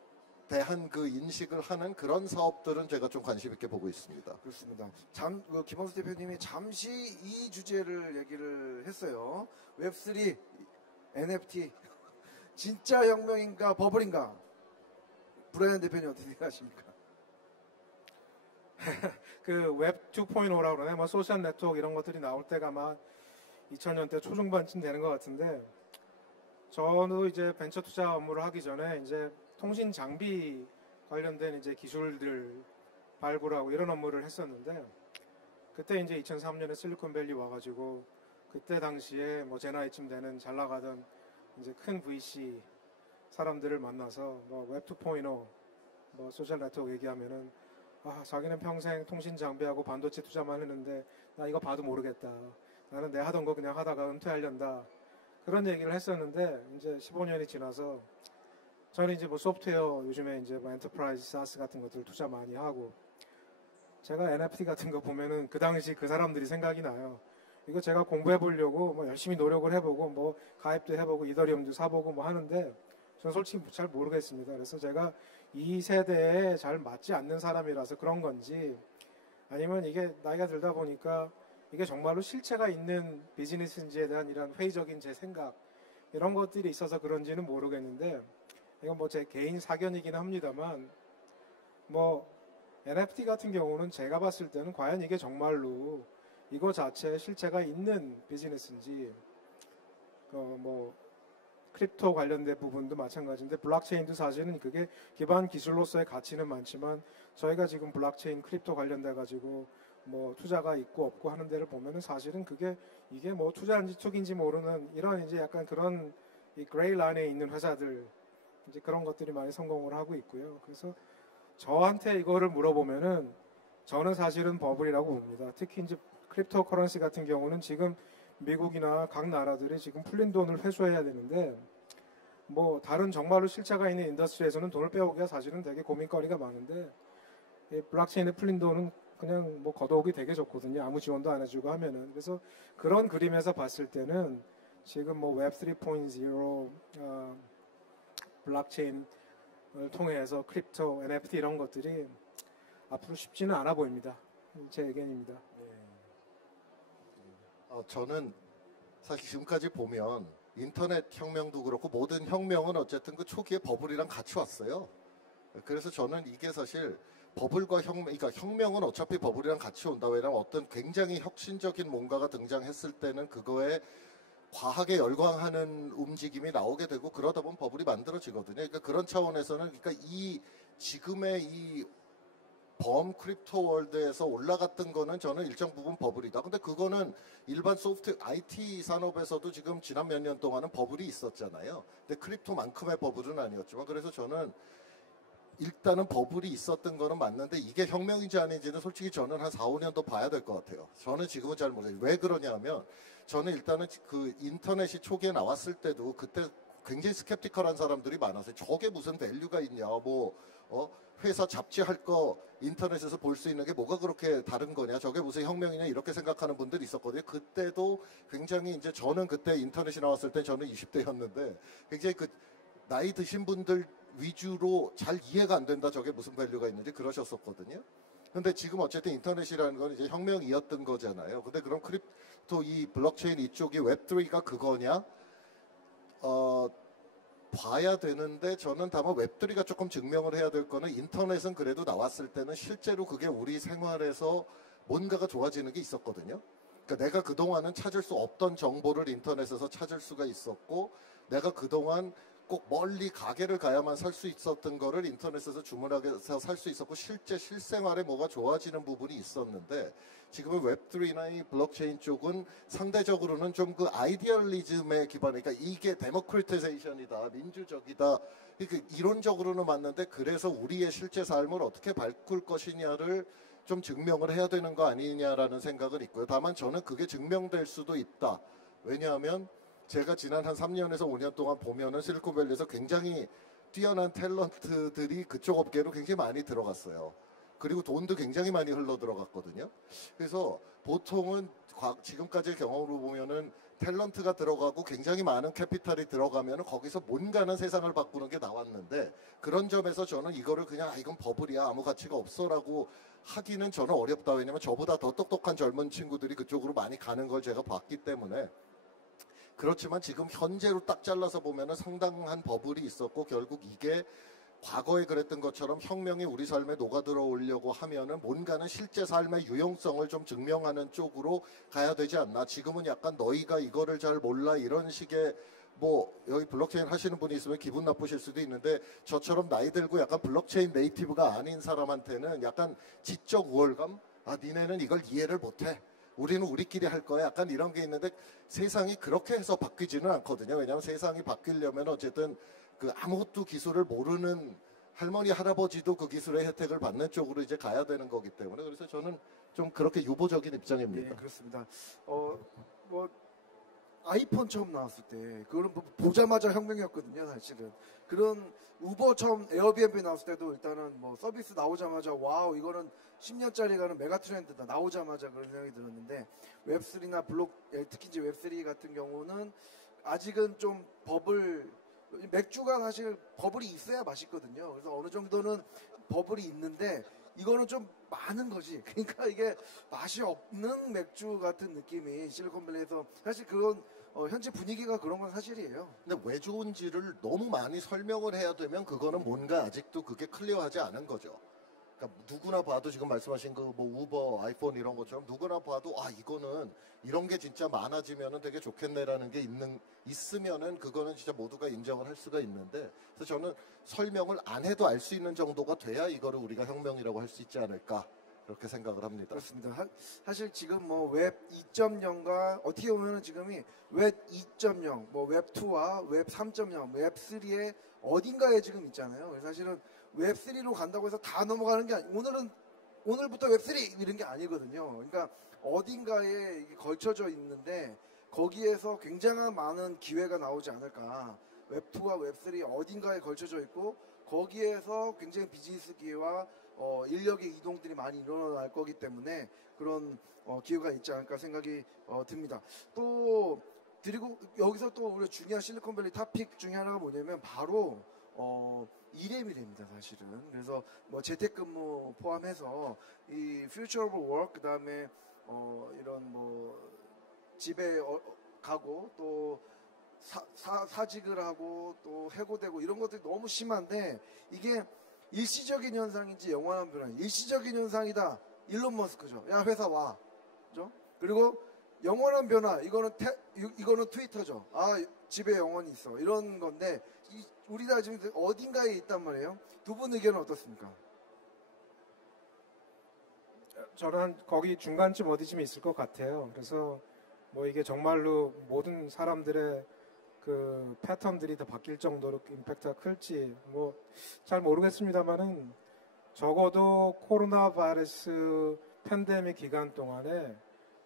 대한 그 인식을 하는 그런 사업들은 제가 좀 관심 있게 보고 있습니다. 그렇습니다. 김원수 대표님이 잠시 이 주제를 얘기를 했어요. 웹3, NFT 진짜 혁명인가 버블인가? 브라이언 대표님 어떻게 생각하십니까? 그 웹 2.0라고 그러네. 뭐 소셜 네트워크 이런 것들이 나올 때가 아마 2000년대 초중반쯤 되는 것 같은데, 저도 이제 벤처 투자 업무를 하기 전에 이제 통신 장비 관련된 이제 기술들 발굴하고 이런 업무를 했었는데, 그때 이제 2003년에 실리콘밸리 와가지고 그때 당시에 뭐 제 나이쯤 되는 잘 나가던 이제 큰 VC 사람들을 만나서 뭐 웹 2.0, 뭐 소셜 네트워크 얘기하면은 자기는 평생 통신 장비하고 반도체 투자만 했는데 나 이거 봐도 모르겠다. 나는 내 하던 거 그냥 하다가 은퇴하려다. 그런 얘기를 했었는데 이제 15년이 지나서 저는 이제 뭐 소프트웨어 요즘에 이제 뭐 엔터프라이즈 사스 같은 것들 투자 많이 하고, 제가 NFT 같은 거 보면은 그 당시 그 사람들이 생각이 나요. 이거 제가 공부해 보려고 뭐 열심히 노력을 해보고 뭐 가입도 해보고 이더리움도 사보고 뭐 하는데 저는 솔직히 잘 모르겠습니다. 그래서 제가 이 세대에 잘 맞지 않는 사람이라서 그런 건지, 아니면 이게 나이가 들다 보니까 이게 정말로 실체가 있는 비즈니스인지에 대한 이런 회의적인 제 생각, 이런 것들이 있어서 그런지는 모르겠는데, 이건 뭐 제 개인 사견이긴 합니다만, 뭐 NFT 같은 경우는 제가 봤을 때는 과연 이게 정말로 이거 자체에 실체가 있는 비즈니스인지, 뭐 크립토 관련된 부분도 마찬가지인데, 블록체인도 사실은 그게 기반 기술로서의 가치는 많지만 저희가 지금 블록체인 크립토 관련돼 가지고 뭐 투자가 있고 없고 하는 데를 보면은 사실은 이게 뭐 투자인지 투기인지 모르는 이런 이제 약간 그런 이 그레이 라인에 있는 회사들, 이제 그런 것들이 많이 성공을 하고 있고요. 그래서 저한테 이거를 물어보면은 저는 사실은 버블이라고 봅니다. 특히 이제 크립토 커런시 같은 경우는 지금 미국이나 각 나라들이 지금 풀린 돈을 회수해야 되는데, 뭐 다른 정말로 실체가 있는 인더스트리에서는 돈을 빼오기가 사실은 되게 고민거리가 많은데, 이 블록체인에 풀린 돈은 그냥 뭐 걷어오기 되게 좋거든요. 아무 지원도 안 해주고 하면은. 그래서 그런 그림에서 봤을 때는 지금 뭐 웹 3.0 블록체인을 통해서 크립토, NFT 이런 것들이 앞으로 쉽지는 않아 보입니다. 제 의견입니다. 저는 사실 지금까지 보면 인터넷 혁명도 그렇고 모든 혁명은 어쨌든 그 초기에 버블이랑 같이 왔어요. 그래서 저는 이게 사실 버블과 그러니까 혁명은 어차피 버블이랑 같이 온다. 왜냐하면 어떤 굉장히 혁신적인 뭔가가 등장했을 때는 그거에 과하게 열광하는 움직임이 나오게 되고 그러다 보면 버블이 만들어지거든요. 그러니까 그런 차원에서는 그러니까 지금의 이 범 크립토 월드에서 올라갔던 거는 저는 일정 부분 버블이다. 근데 그거는 일반 소프트 IT 산업에서도 지금 지난 몇 년 동안은 버블이 있었잖아요. 근데 크립토만큼의 버블은 아니었지만, 그래서 저는 일단은 버블이 있었던 거는 맞는데 이게 혁명인지 아닌지는 솔직히 저는 한 4, 5년 더 봐야 될 것 같아요. 저는 지금은 잘 모르겠어요. 왜 그러냐면 저는 일단은 그 인터넷이 초기에 나왔을 때도 그때 굉장히 스캡티컬한 사람들이 많아서 저게 무슨 밸류가 있냐, 뭐 회사 잡지 할 거 인터넷에서 볼 수 있는 게 뭐가 그렇게 다른 거냐, 저게 무슨 혁명이냐, 이렇게 생각하는 분들이 있었거든요. 그때도 굉장히 이제 저는 그때 인터넷이 나왔을 때 저는 20대였는데 굉장히 그 나이 드신 분들 위주로 잘 이해가 안 된다, 저게 무슨 밸류가 있는지 그러셨었거든요. 근데 지금 어쨌든 인터넷이라는 건 이제 혁명이었던 거잖아요. 근데 그럼 크립토 이 블록체인 이쪽이 웹3가 그거냐? 봐야 되는데 저는 다만 웹3가 조금 증명을 해야 될 거는 인터넷은 그래도 나왔을 때는 실제로 그게 우리 생활에서 뭔가가 좋아지는 게 있었거든요. 그러니까 내가 그동안은 찾을 수 없던 정보를 인터넷에서 찾을 수가 있었고, 내가 그동안 꼭 멀리 가게를 가야만 살 수 있었던 거를 인터넷에서 주문해서 살 수 있었고, 실제 실생활에 뭐가 좋아지는 부분이 있었는데, 지금은 웹3나 이 블록체인 쪽은 상대적으로는 좀 그 아이디얼리즘에 기반해, 그러니까 이게 데모크리타이제이션이다, 민주적이다, 이론적으로는 맞는데 그래서 우리의 실제 삶을 어떻게 바꿀 것이냐를 좀 증명을 해야 되는 거 아니냐라는 생각은 있고요. 다만 저는 그게 증명될 수도 있다. 왜냐하면 제가 지난 한 3년에서 5년 동안 보면은 실리콘밸리에서 굉장히 뛰어난 탤런트들이 그쪽 업계로 굉장히 많이 들어갔어요. 그리고 돈도 굉장히 많이 흘러 들어갔거든요. 그래서 보통은 지금까지의 경험으로 보면은 탤런트가 들어가고 굉장히 많은 캐피탈이 들어가면은 거기서 뭔가는 세상을 바꾸는 게 나왔는데, 그런 점에서 저는 이거를 그냥 이건 버블이야, 아무 가치가 없어라고 하기는 저는 어렵다. 왜냐면 저보다 더 똑똑한 젊은 친구들이 그쪽으로 많이 가는 걸 제가 봤기 때문에. 그렇지만 지금 현재로 딱 잘라서 보면은 상당한 버블이 있었고, 결국 이게 과거에 그랬던 것처럼 혁명이 우리 삶에 녹아들어오려고 하면은 뭔가는 실제 삶의 유용성을 좀 증명하는 쪽으로 가야 되지 않나. 지금은 약간 너희가 이거를 잘 몰라, 이런 식의, 뭐 여기 블록체인 하시는 분이 있으면 기분 나쁘실 수도 있는데, 저처럼 나이 들고 약간 블록체인 네이티브가 아닌 사람한테는 약간 지적 우월감, 아 니네는 이걸 이해를 못해, 우리는 우리끼리 할 거야, 약간 이런 게 있는데, 세상이 그렇게 해서 바뀌지는 않거든요. 왜냐하면 세상이 바뀌려면 어쨌든 그 아무것도 기술을 모르는 할머니 할아버지도 그 기술의 혜택을 받는 쪽으로 이제 가야 되는 거기 때문에, 그래서 저는 좀 그렇게 유보적인 입장입니다. 네, 그렇습니다. 뭐 아이폰 처음 나왔을 때 그거는 뭐 보자마자 혁명이었거든요, 사실은. 그런 우버 처음 에어비앤비 나왔을 때도 일단은 뭐 서비스 나오자마자 와우, 이거는 10년짜리 가는 메가 트렌드다, 나오자마자 그런 생각이 들었는데, 웹3나 특히 이제 웹3 같은 경우는 아직은 좀 맥주가 사실 버블이 있어야 맛있거든요. 그래서 어느 정도는 버블이 있는데 이거는 좀 많은 거지. 그러니까 이게 맛이 없는 맥주 같은 느낌이 실리콘밸리에서, 사실 그건 현재 분위기가 그런 건 사실이에요. 근데 왜 좋은지를 너무 많이 설명을 해야 되면 그거는 뭔가 아직도 그게 클리어하지 않은 거죠. 그러니까 누구나 봐도 지금 말씀하신 그 뭐 우버, 아이폰 이런 것처럼 누구나 봐도 아 이거는 이런 게 진짜 많아지면은 되게 좋겠네라는 게 있으면은 그거는 진짜 모두가 인정을 할 수가 있는데, 그래서 저는 설명을 안 해도 알 수 있는 정도가 돼야 이거를 우리가 혁명이라고 할 수 있지 않을까, 그렇게 생각을 합니다. 그렇습니다. 사실 지금 뭐 웹 2.0과 어떻게 보면은 지금이 웹 2.0, 뭐 웹 2와 웹 3.0, 웹 3의 어딘가에 지금 있잖아요. 그래서 사실은 웹 3로 간다고 해서 다 넘어가는 게 오늘부터 웹 3 이런 게 아니거든요. 그러니까 어딘가에 걸쳐져 있는데 거기에서 굉장한 많은 기회가 나오지 않을까. 웹 2와 웹 3 어딘가에 걸쳐져 있고 거기에서 굉장히 비즈니스 기회와 인력의 이동들이 많이 일어날 거기 때문에 그런 기회가 있지 않을까 생각이 듭니다. 또 여기서 또 우리 중요한 실리콘밸리 토픽 중에 하나가 뭐냐면 바로 이레미래입니다, 사실은. 그래서 뭐 재택근무 포함해서 이 future of work, 그다음에 이런 뭐 집에 가고 또 사직을 하고 또 해고되고 이런 것들이 너무 심한데, 이게 일시적인 현상인지 영원한 변화인지. 일시적인 현상이다, 일론 머스크죠. 야 회사 와, 그죠? 그리고 영원한 변화, 이거는 트위터죠. 아 집에 영원히 있어, 이런 건데 우리나라 지금 어딘가에 있단 말이에요. 두 분 의견은 어떻습니까? 저는 거기 중간쯤 어디쯤에 있을 것 같아요. 그래서 뭐 이게 정말로 모든 사람들의 그 패턴들이 다 바뀔 정도로 임팩트가 클지 뭐 잘 모르겠습니다만은, 적어도 코로나 바이러스 팬데믹 기간 동안에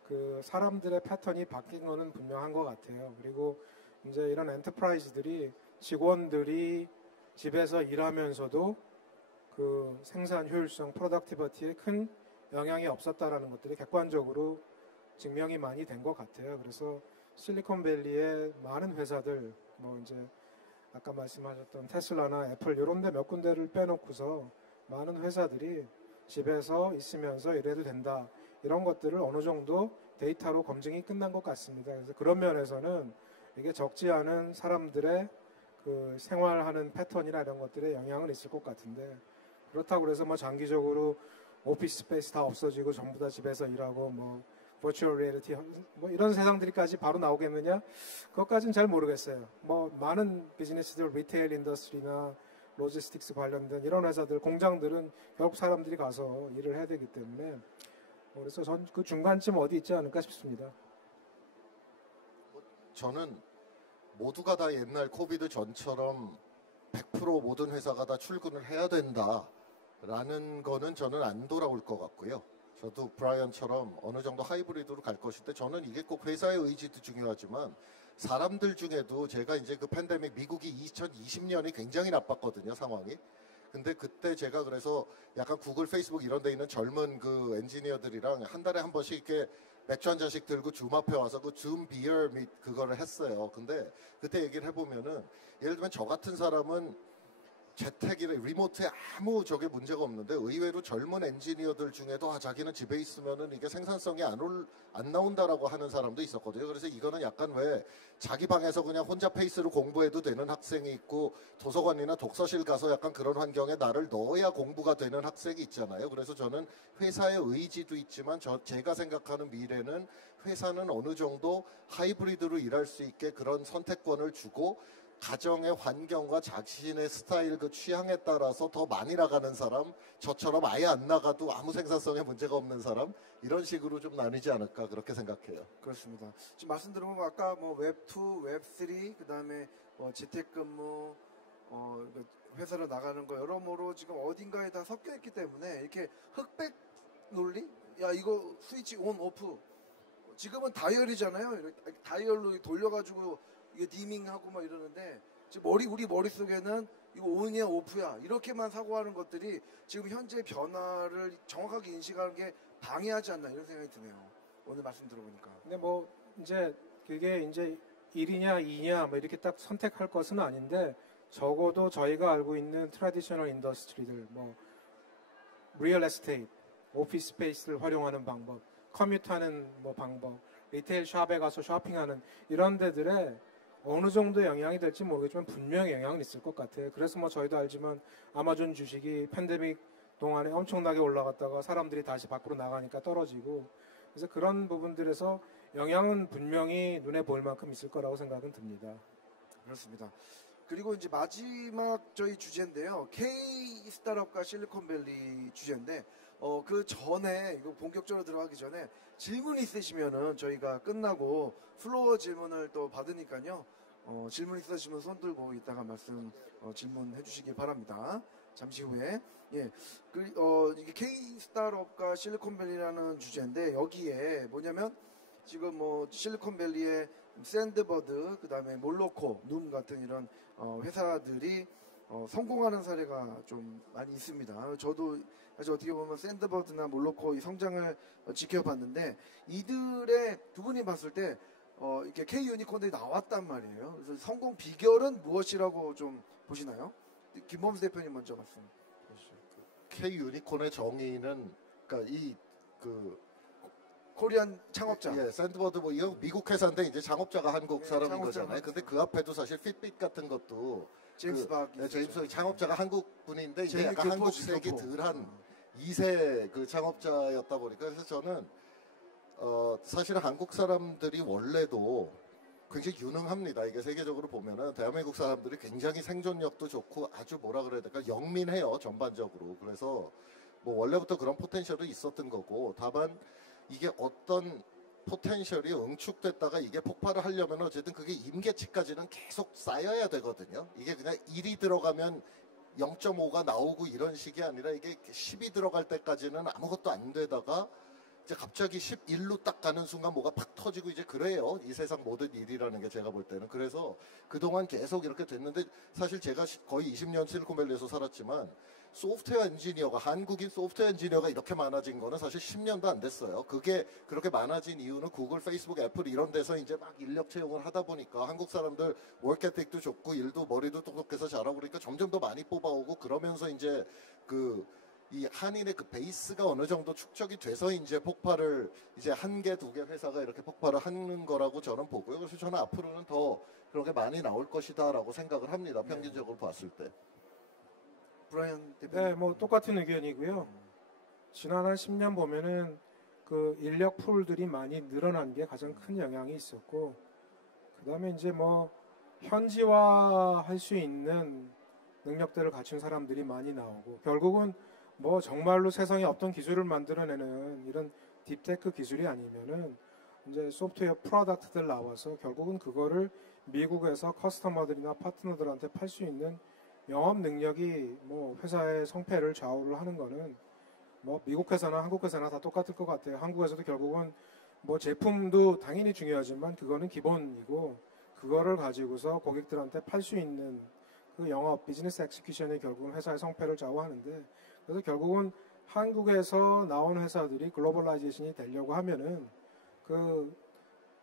그 사람들의 패턴이 바뀐 거는 분명한 것 같아요. 그리고 이제 이런 엔터프라이즈들이 직원들이 집에서 일하면서도 그 생산 효율성, 프로덕티비티에 큰 영향이 없었다라는 것들이 객관적으로 증명이 많이 된 것 같아요. 그래서 실리콘밸리의 많은 회사들, 뭐 이제 아까 말씀하셨던 테슬라나 애플 이런 데 몇 군데를 빼놓고서 많은 회사들이 집에서 있으면서 일해도 된다. 이런 것들을 어느 정도 데이터로 검증이 끝난 것 같습니다. 그래서 그런 면에서는 이게 적지 않은 사람들의 그 생활하는 패턴이나 이런 것들에 영향은 있을 것 같은데, 그렇다고 해서 뭐 장기적으로 오피스 스페이스 다 없어지고 전부 다 집에서 일하고 뭐 버추얼 리얼리티 뭐 이런 세상들까지 바로 나오겠느냐? 그것까지는 잘 모르겠어요. 뭐 많은 비즈니스들, 리테일 인더스트리나 로지스틱스 관련된 이런 회사들, 공장들은 결국 사람들이 가서 일을 해야 되기 때문에, 그래서 전 그 중간쯤 어디 있지 않을까 싶습니다. 저는 모두가 다 옛날 코비드 전처럼 100% 모든 회사가 다 출근을 해야 된다라는 거는 저는 안 돌아올 것 같고요. 저도 브라이언처럼 어느 정도 하이브리드로 갈 것인데, 저는 이게 꼭 회사의 의지도 중요하지만 사람들 중에도, 제가 이제 그 팬데믹, 미국이 2020년이 굉장히 나빴거든요, 상황이. 근데 그때 제가 그래서 약간 구글, 페이스북 이런 데 있는 젊은 그 엔지니어들이랑 한 달에 한 번씩 이렇게 맥주 한 잔씩 들고 줌 앞에 와서 그 줌 비어 및 그거를 했어요. 근데 그때 얘기를 해보면은, 예를 들면 저 같은 사람은 재택이나 리모트에 아무 저게 문제가 없는데, 의외로 젊은 엔지니어들 중에도 자기는 집에 있으면은 이게 생산성이 안 나온다라고 하는 사람도 있었거든요. 그래서 이거는 약간 왜 자기 방에서 그냥 혼자 페이스로 공부해도 되는 학생이 있고, 도서관이나 독서실 가서 약간 그런 환경에 나를 넣어야 공부가 되는 학생이 있잖아요. 그래서 저는 회사의 의지도 있지만 제가 생각하는 미래는 회사는 어느 정도 하이브리드로 일할 수 있게 그런 선택권을 주고, 가정의 환경과 자신의 스타일, 그 취향에 따라서 더 많이 나가는 사람, 저처럼 아예 안 나가도 아무 생산성에 문제가 없는 사람, 이런 식으로 좀 나뉘지 않을까, 그렇게 생각해요. 그렇습니다. 지금 말씀 들어보면 아까 뭐 웹2, 웹3, 그다음에 재택근무, 회사로 나가는 거 여러모로 지금 어딘가에 다 섞여 있기 때문에, 이렇게 흑백 논리? 야, 이거 스위치 온, 오프. 지금은 다이얼이잖아요. 이렇게 다이얼로 돌려가지고 이게 디밍하고 막 이러는데, 지금 우리 머릿속에는 이거 온이야 오프야 이렇게만 사고하는 것들이 지금 현재 변화를 정확하게 인식하는 게 방해하지 않나, 이런 생각이 드네요. 오늘 말씀 들어보니까. 근데 뭐 이제 그게 이제 1이냐 2냐 뭐 이렇게 딱 선택할 것은 아닌데, 적어도 저희가 알고 있는 트래디셔널 인더스트리들, 뭐 리얼 에스테이트, 오피스 스페이스를 활용하는 방법, 커뮤트하는 뭐 방법, 리테일 샵에 가서 쇼핑하는 이런 데들에 어느 정도 영향이 될지 모르겠지만 분명히 영향은 있을 것 같아요. 그래서 뭐 저희도 알지만 아마존 주식이 팬데믹 동안에 엄청나게 올라갔다가 사람들이 다시 밖으로 나가니까 떨어지고, 그래서 그런 부분들에서 영향은 분명히 눈에 보일 만큼 있을 거라고 생각은 듭니다. 그렇습니다. 그리고 이제 마지막 저희 주제인데요. K 스타트업과 실리콘밸리 주제인데, 그 전에 이거 본격적으로 들어가기 전에 질문 있으시면은 저희가 끝나고 플로어 질문을 또 받으니까요. 질문 있으시면 손 들고 이따가 질문해 주시기 바랍니다. 잠시 후에. 예. 이게 K 스타트업과 실리콘밸리라는 주제인데, 여기에 뭐냐면 지금 뭐 실리콘밸리의 샌드버드, 그다음에 몰로코, 눔 같은 이런 회사들이 성공하는 사례가 좀 많이 있습니다. 저도 사실 어떻게 보면 샌드버드나 몰로코 이 성장을 지켜봤는데, 이들의 두 분이 봤을 때 이렇게 K 유니콘들이 나왔단 말이에요. 그래서 성공 비결은 무엇이라고 좀 보시나요? 김범수 대표님 먼저 말씀 해주시죠. K 유니콘의 정의는, 그러니까 코리안 창업자. 예, 샌드버드 뭐 이거 미국 회사인데 이제 창업자가 한국 사람인 창업자, 거잖아요. 근데 그 앞에도 사실 핏빛 같은 것도 제임스 박. 제임스 창업자가 한국 분인데 이제 제이미 약간 교포, 한국색이 교포. 덜한 2세 그 창업자였다 보니까, 그래서 저는 사실은 한국 사람들이 원래도 굉장히 유능합니다. 이게 세계적으로 보면은 대한민국 사람들이 굉장히 생존력도 좋고 아주 뭐라 그래야 될까, 영민해요, 전반적으로. 그래서 뭐 원래부터 그런 포텐셜이 있었던 거고, 다만 이게 어떤 포텐셜이 응축됐다가 이게 폭발을 하려면 어쨌든 그게 임계치까지는 계속 쌓여야 되거든요. 이게 그냥 1이 들어가면 0.5가 나오고 이런 식이 아니라, 이게 10이 들어갈 때까지는 아무것도 안 되다가 이제 갑자기 11로 딱 가는 순간 뭐가 팍 터지고 이제 그래요. 이 세상 모든 일이라는 게 제가 볼 때는. 그래서 그동안 계속 이렇게 됐는데 사실 제가 거의 20년 실리콘밸리에서 살았지만 소프트웨어 엔지니어가 한국인 소프트웨어 엔지니어가 이렇게 많아진 거는 사실 10년도 안 됐어요. 그게 그렇게 많아진 이유는 구글, 페이스북, 애플 이런 데서 이제 막 인력 채용을 하다 보니까 한국 사람들 워크에틱도 좋고 일도 머리도 똑똑해서 잘하고 그러니까 점점 더 많이 뽑아오고 그러면서 이제 이 한인의 그 베이스가 어느 정도 축적이 돼서 이제 폭발을 이제 한 개, 두 개 회사가 이렇게 폭발을 하는 거라고 저는 보고요. 그래서 저는 앞으로는 더 그런 게 많이 나올 것이다라고 생각을 합니다. 평균적으로 봤을 때. 브라이언 대표님. 네, 뭐 똑같은 의견이고요. 지난 한 10년 보면은 그 인력 풀들이 많이 늘어난 게 가장 큰 영향이 있었고, 그 다음에 이제 뭐 현지화할 수 있는 능력들을 갖춘 사람들이 많이 나오고, 결국은 뭐 정말로 세상에 없던 기술을 만들어내는 이런 딥테크 기술이 아니면은 이제 소프트웨어 프로덕트들 나와서 결국은 그거를 미국에서 커스터머들이나 파트너들한테 팔 수 있는 영업 능력이 뭐 회사의 성패를 좌우를 하는 거는 뭐 미국 회사나 한국 회사나 다 똑같을 것 같아요. 한국에서도 결국은 뭐 제품도 당연히 중요하지만 그거는 기본이고 그거를 가지고서 고객들한테 팔 수 있는 그 영업 비즈니스 엑스큐션이 결국은 회사의 성패를 좌우하는데, 그래서 결국은 한국에서 나온 회사들이 글로벌라이제이션이 되려고 하면은 그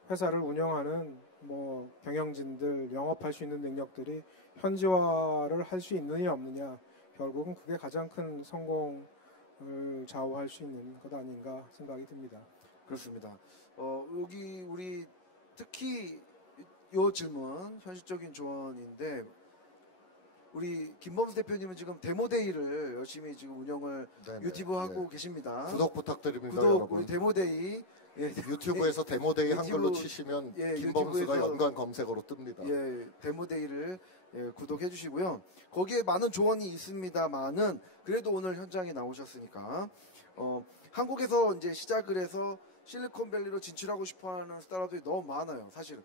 회사를 운영하는 뭐 경영진들 영업할 수 있는 능력들이 현지화를 할 수 있느냐 없느냐, 결국은 그게 가장 큰 성공을 좌우할 수 있는 것 아닌가 생각이 듭니다. 그렇습니다. 여기 우리 특히 요 질문 현실적인 조언인데, 우리 김범수 대표님은 지금 데모데이를 열심히 지금 운영을 네네, 유튜브 하고 네. 계십니다. 구독 부탁드립니다, 구독 여러분. 우리 데모데이. 예, 유튜브에서 데모데이 유튜브, 한글로 치시면 예, 김범수가 유튜브에서, 연관 검색어로 뜹니다. 예, 데모데이를 구독해 주시고요. 거기에 많은 조언이 있습니다만은 그래도 오늘 현장에 나오셨으니까 한국에서 이제 시작을 해서 실리콘밸리로 진출하고 싶어하는 스타트업들이 너무 많아요. 사실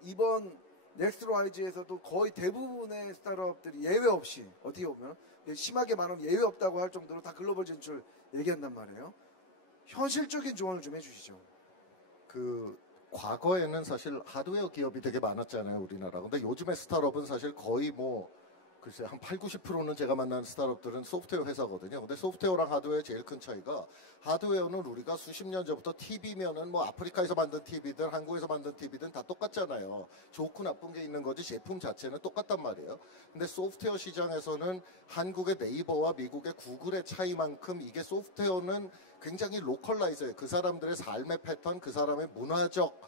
이번 넥스트라이즈에서도 거의 대부분의 스타트업들이 예외 없이, 어떻게 보면 심하게 말하면 예외 없다고 할 정도로 다 글로벌 진출 얘기한단 말이에요. 현실적인 조언을 좀 해주시죠. 과거에는 사실 하드웨어 기업이 되게 많았잖아요, 우리나라. 근데 요즘의 스타트업은 사실 거의 뭐 글쎄 한 8, 90%는 제가 만난 스타트업들은 소프트웨어 회사거든요. 근데 소프트웨어랑 하드웨어의 제일 큰 차이가, 하드웨어는 우리가 수십 년 전부터 TV면은 뭐 아프리카에서 만든 TV든 한국에서 만든 TV든 다 똑같잖아요. 좋고 나쁜 게 있는 거지 제품 자체는 똑같단 말이에요. 근데 소프트웨어 시장에서는 한국의 네이버와 미국의 구글의 차이만큼 이게 소프트웨어는 굉장히 로컬라이즈해요. 그 사람들의 삶의 패턴, 그 사람의 문화적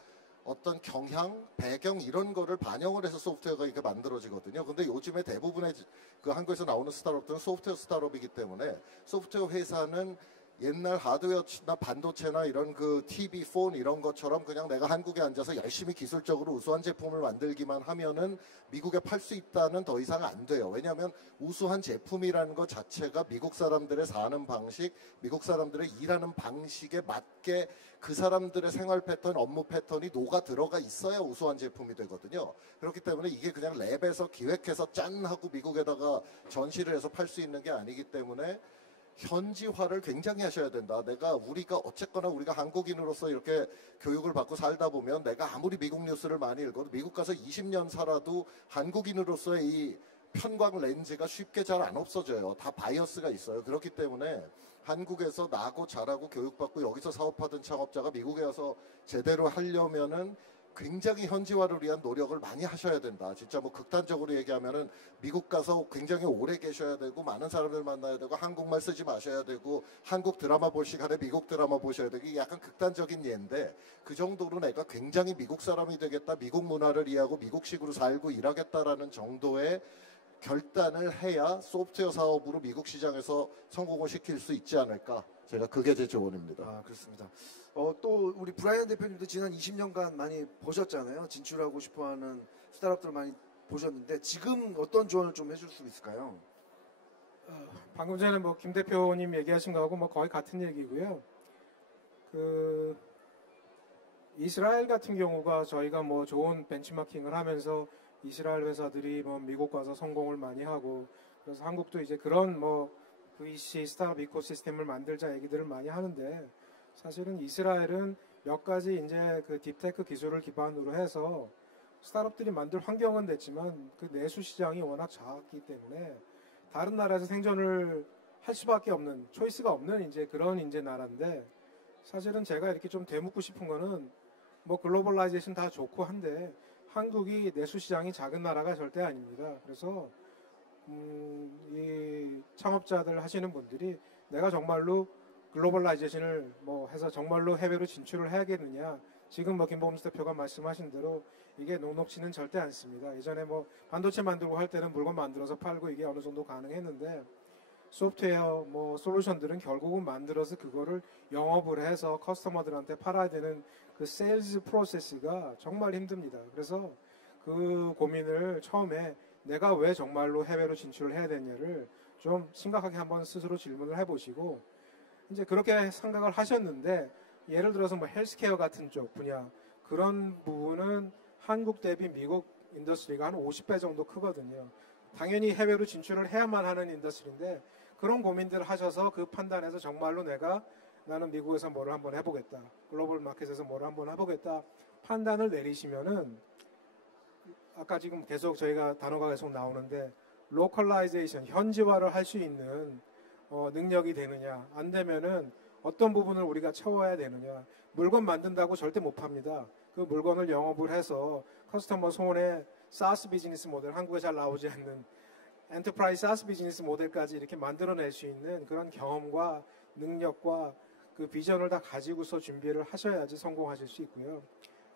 어떤 경향, 배경 이런 거를 반영을 해서 소프트웨어가 이렇게 만들어지거든요. 근데 요즘에 대부분의 그 한국에서 나오는 스타트업들은 소프트웨어 스타트업이기 때문에 소프트웨어 회사는 옛날 하드웨어나 반도체나 이런 그 TV, 폰 이런 것처럼 그냥 내가 한국에 앉아서 열심히 기술적으로 우수한 제품을 만들기만 하면은 미국에 팔 수 있다는 더 이상 안 돼요. 왜냐하면 우수한 제품이라는 것 자체가 미국 사람들의 사는 방식, 미국 사람들의 일하는 방식에 맞게 그 사람들의 생활 패턴, 업무 패턴이 녹아 들어가 있어야 우수한 제품이 되거든요. 그렇기 때문에 이게 그냥 랩에서 기획해서 짠 하고 미국에다가 전시를 해서 팔 수 있는 게 아니기 때문에 현지화를 굉장히 하셔야 된다. 우리가 어쨌거나 우리가 한국인으로서 이렇게 교육을 받고 살다 보면 내가 아무리 미국 뉴스를 많이 읽어도 미국 가서 20년 살아도 한국인으로서의 이 편광 렌즈가 쉽게 잘 안 없어져요. 다 바이어스가 있어요. 그렇기 때문에 한국에서 나고 자라고 교육받고 여기서 사업하던 창업자가 미국에 와서 제대로 하려면은 굉장히 현지화를 위한 노력을 많이 하셔야 된다. 진짜 뭐 극단적으로 얘기하면은 미국 가서 굉장히 오래 계셔야 되고 많은 사람들 만나야 되고 한국말 쓰지 마셔야 되고 한국 드라마 볼 시간에 미국 드라마 보셔야 되고, 이게 약간 극단적인 예인데 그 정도로 내가 굉장히 미국 사람이 되겠다, 미국 문화를 이해하고 미국식으로 살고 일하겠다라는 정도의 결단을 해야 소프트웨어 사업으로 미국 시장에서 성공을 시킬 수 있지 않을까. 제가 그게 제 조언입니다. 아, 그렇습니다. 또 우리 브라이언 대표님도 지난 20년간 많이 보셨잖아요. 진출하고 싶어하는 스타트업들 많이 보셨는데 지금 어떤 조언을 좀 해줄 수 있을까요? 방금 전에 뭐 김 대표님 얘기하신 거하고 뭐 거의 같은 얘기고요. 이스라엘 같은 경우가 저희가 뭐 좋은 벤치마킹을 하면서 이스라엘 회사들이 뭐 미국 가서 성공을 많이 하고, 그래서 한국도 이제 그런 뭐 VC 스타트업 이코시스템을 만들자 얘기들을 많이 하는데, 사실은 이스라엘은 몇 가지 이제 그 딥테크 기술을 기반으로 해서 스타트업들이 만들 환경은 됐지만 그 내수 시장이 워낙 작기 때문에 다른 나라에서 생존을 할 수밖에 없는 초이스가 없는 이제 그런 이제 나라인데 사실은 제가 이렇게 좀 되묻고 싶은 거는 뭐 글로벌라이제이션 다 좋고 한데 한국이 내수 시장이 작은 나라가 절대 아닙니다. 그래서 이 창업자들 하시는 분들이 내가 정말로 글로벌라이제이션을 뭐 해서 정말로 해외로 진출을 해야겠느냐. 지금 뭐 김범수 대표가 말씀하신 대로 이게 녹록지는 절대 않습니다. 예전에 뭐 반도체 만들고 할 때는 물건 만들어서 팔고 이게 어느 정도 가능했는데 소프트웨어 뭐 솔루션들은 결국은 만들어서 그거를 영업을 해서 커스터머들한테 팔아야 되는 그 세일즈 프로세스가 정말 힘듭니다. 그래서 그 고민을 처음에 내가 왜 정말로 해외로 진출을 해야 되냐를 좀 심각하게 한번 스스로 질문을 해보시고 이제 그렇게 생각을 하셨는데 예를 들어서 뭐 헬스케어 같은 쪽 분야 그런 부분은 한국 대비 미국 인더스트리가 한 50배 정도 크거든요. 당연히 해외로 진출을 해야만 하는 인더스트리인데 그런 고민들을 하셔서 그 판단에서 정말로 나는 미국에서 뭐를 한번 해보겠다. 글로벌 마켓에서 뭐를 한번 해보겠다. 판단을 내리시면은 아까 지금 계속 저희가 단어가 계속 나오는데 로컬라이제이션, 현지화를 할 수 있는 능력이 되느냐. 안 되면은 어떤 부분을 우리가 채워야 되느냐. 물건 만든다고 절대 못 팝니다. 그 물건을 영업을 해서 커스터머 손에 사스 비즈니스 모델, 한국에 잘 나오지 않는 엔터프라이즈 사스 비즈니스 모델까지 이렇게 만들어낼 수 있는 그런 경험과 능력과 그 비전을 다 가지고서 준비를 하셔야지 성공하실 수 있고요.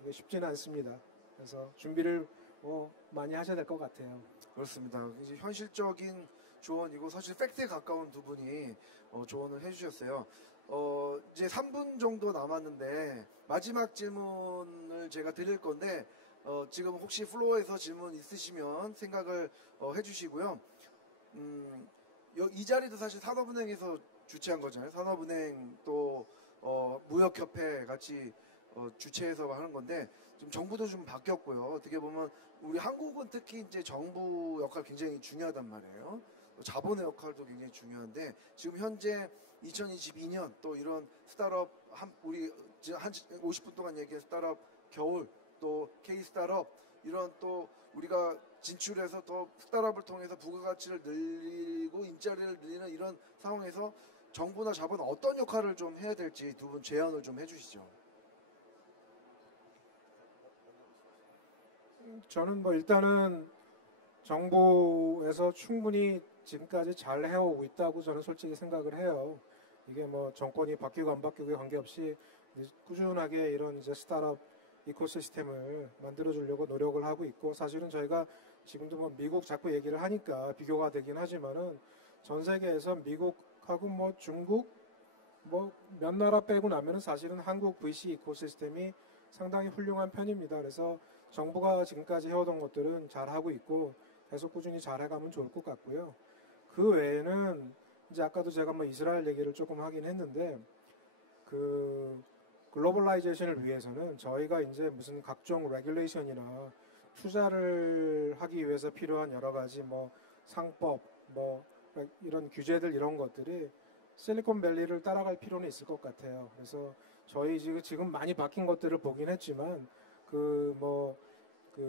이게 쉽지는 않습니다. 그래서 준비를 많이 하셔야 될 것 같아요. 그렇습니다. 이제 현실적인 조언이고 사실 팩트에 가까운 두 분이 조언을 해주셨어요. 이제 3분 정도 남았는데 마지막 질문을 제가 드릴 건데 지금 혹시 플로어에서 질문 있으시면 생각을 해주시고요. 이 자리도 사실 산업은행에서 주최한 거잖아요. 산업은행 또 무역협회 같이 주최해서 하는 건데 좀 정부도 좀 바뀌었고요. 어떻게 보면 우리 한국은 특히 이제 정부 역할 굉장히 중요하단 말이에요. 자본의 역할도 굉장히 중요한데 지금 현재 2022년 또 이런 스타트업 우리 지금 한 50분 동안 얘기한 스타트업 겨울 또 K 스타트업 이런 또 우리가 진출해서 또 스타트업을 통해서 부가가치를 늘리고 일자리를 늘리는 이런 상황에서 정부나 자본은 어떤 역할을 좀 해야 될지 두 분 제안을 좀 해주시죠. 저는 뭐 일단은 정부에서 충분히 지금까지 잘 해오고 있다고 저는 솔직히 생각을 해요. 이게 뭐 정권이 바뀌고 안 바뀌고에 관계없이 꾸준하게 이런 이제 스타트업 이코시스템을 만들어주려고 노력을 하고 있고 사실은 저희가 지금도 뭐 미국 자꾸 얘기를 하니까 비교가 되긴 하지만은 전 세계에서 미국하고 뭐 중국 뭐 몇 나라 빼고 나면은 사실은 한국 VC 이코시스템이 상당히 훌륭한 편입니다. 그래서 정부가 지금까지 해오던 것들은 잘하고 있고 계속 꾸준히 잘해가면 좋을 것 같고요. 그 외에는 이제 아까도 제가 뭐 이스라엘 얘기를 조금 하긴 했는데 그 글로벌라이제이션을 위해서는 저희가 이제 무슨 각종 레귤레이션이나 투자를 하기 위해서 필요한 여러 가지 뭐 상법 뭐 이런 규제들 이런 것들이 실리콘밸리를 따라갈 필요는 있을 것 같아요. 그래서 저희 지금 많이 바뀐 것들을 보긴 했지만 그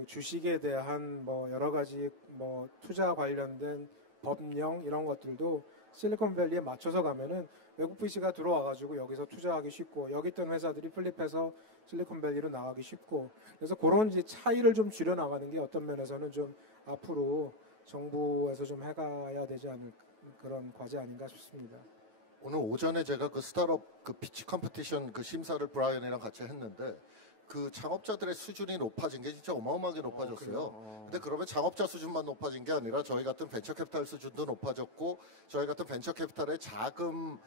주식에 대한 뭐 여러 가지 뭐 투자 관련된 법령 이런 것들도 실리콘밸리에 맞춰서 가면은 외국 VC가 들어와가지고 여기서 투자하기 쉽고 여기 있던 회사들이 플립해서 실리콘밸리로 나가기 쉽고 그래서 그런 이제 차이를 좀 줄여 나가는 게 어떤 면에서는 좀 앞으로 정부에서 좀 해가야 되지 않을 그런 과제 아닌가 싶습니다. 오늘 오전에 제가 그 스타트업 그 피치 컴피티션 그 심사를 브라이언이랑 같이 했는데 그 창업자들의 수준이 높아진 게 진짜 어마어마하게 높아졌어요. 근데 그러면 창업자 수준만 높아진 게 아니라 저희 같은 벤처 캐피탈 수준도 높아졌고 저희 같은 벤처 캐피탈의 자금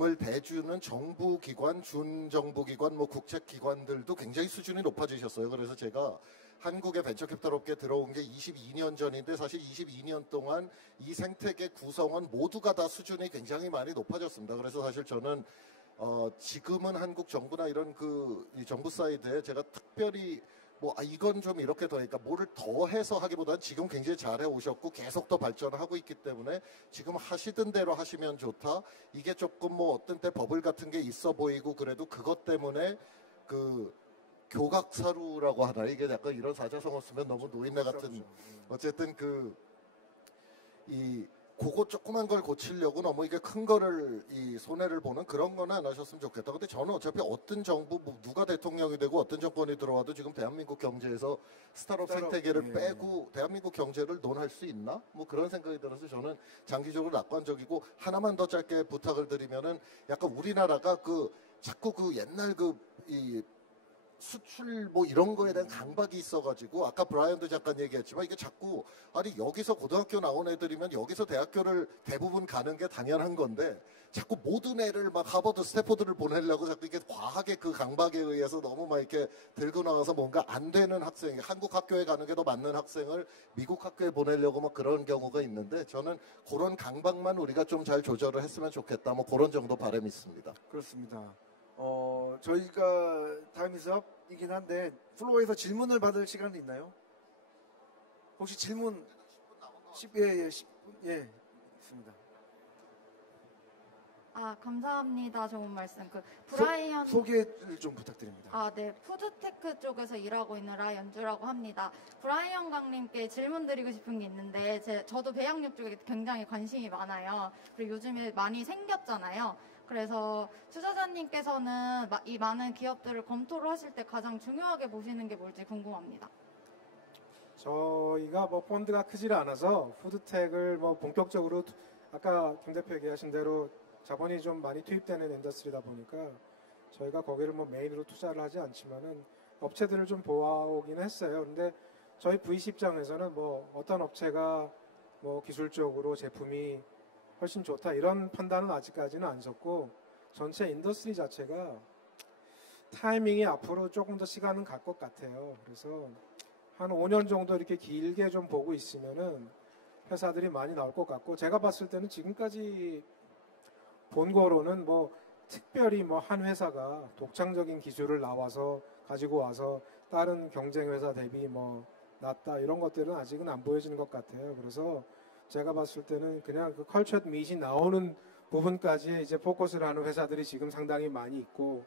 을 대주는 정부 기관, 준정부 기관, 뭐 국책 기관들도 굉장히 수준이 높아지셨어요. 그래서 제가 한국의 벤처 캐피탈 업계에 들어온 게 22년 전인데 사실 22년 동안 이 생태계 구성원 모두가 다 수준이 굉장히 많이 높아졌습니다. 그래서 사실 저는 지금은 한국 정부나 이런 이 정부 사이드에 제가 특별히 뭐 이건 좀 이렇게 더 그러니까 뭐를 더 해서 하기보다는 지금 굉장히 잘해 오셨고 계속 더 발전하고 있기 때문에 지금 하시던 대로 하시면 좋다. 이게 조금 뭐 어떤 때 버블 같은 게 있어 보이고 그래도 그것 때문에 그 교각사루라고 하나 이게 약간 이런 사자성어 쓰면 너무 노인네 같은 어쨌든 이 그거 조그만 걸 고치려고 너무 이게 큰 거를 이 손해를 보는 그런 거는 안 하셨으면 좋겠다. 근데 저는 어차피 어떤 정부 뭐 누가 대통령이 되고 어떤 정권이 들어와도 지금 대한민국 경제에서 스타트업 생태계를 빼고 대한민국 경제를 논할 수 있나? 뭐 그런 생각이 들어서 저는 장기적으로 낙관적이고 하나만 더 짧게 부탁을 드리면은 약간 우리나라가 자꾸 옛날 이 수출 뭐 이런 거에 대한 강박이 있어가지고 아까 브라이언도 잠깐 얘기했지만 이게 자꾸 아니 여기서 고등학교 나온 애들이면 여기서 대학교를 대부분 가는 게 당연한 건데 자꾸 모든 애를 막 하버드 스태포드를 보내려고 자꾸 이게 과하게 그 강박에 의해서 너무 막 이렇게 들고 나와서 뭔가 안 되는 학생 한국 학교에 가는 게 더 맞는 학생을 미국 학교에 보내려고 막 그런 경우가 있는데 저는 그런 강박만 우리가 좀 잘 조절을 했으면 좋겠다 뭐 그런 정도 바람이 있습니다. 그렇습니다. 저희가 타임이즈업이긴 한데 플로어에서 질문을 받을 시간이 있나요? 혹시 질문 10분 있습니다. 감사합니다. 좋은 말씀. 브라이언 소개를 좀 부탁드립니다. 네. 푸드테크 쪽에서 일하고 있는 라연주라고 합니다. 브라이언 강님께 질문 드리고 싶은 게 있는데 저도 배양육 쪽에 굉장히 관심이 많아요. 그리고 요즘에 많이 생겼잖아요. 그래서 투자자님께서는 이 많은 기업들을 검토를 하실 때 가장 중요하게 보시는 게 뭘지 궁금합니다. 저희가 뭐 펀드가 크지를 않아서 푸드텍을 뭐 본격적으로 아까 김 대표 얘기하신 대로 자본이 좀 많이 투입되는 인더스트리다 보니까 저희가 거기를 뭐 메인으로 투자를 하지 않지만은 업체들을 좀 보아오긴 했어요. 근데 저희 VC 입장에서는 뭐 어떤 업체가 뭐 기술적으로 제품이 훨씬 좋다 이런 판단은 아직까지는 안 섰고 전체 인더스트리 자체가 타이밍이 앞으로 조금 더 시간은 갈 것 같아요. 그래서 한 5년 정도 이렇게 길게 좀 보고 있으면은 회사들이 많이 나올 것 같고 제가 봤을 때는 지금까지 본 거로는 뭐 특별히 뭐 한 회사가 독창적인 기술을 가지고 와서 다른 경쟁 회사 대비 뭐 낫다 이런 것들은 아직은 안 보여지는 것 같아요. 그래서 제가 봤을 때는 그냥 그 컬처 밋이 나오는 부분까지 이제 포커스를 하는 회사들이 지금 상당히 많이 있고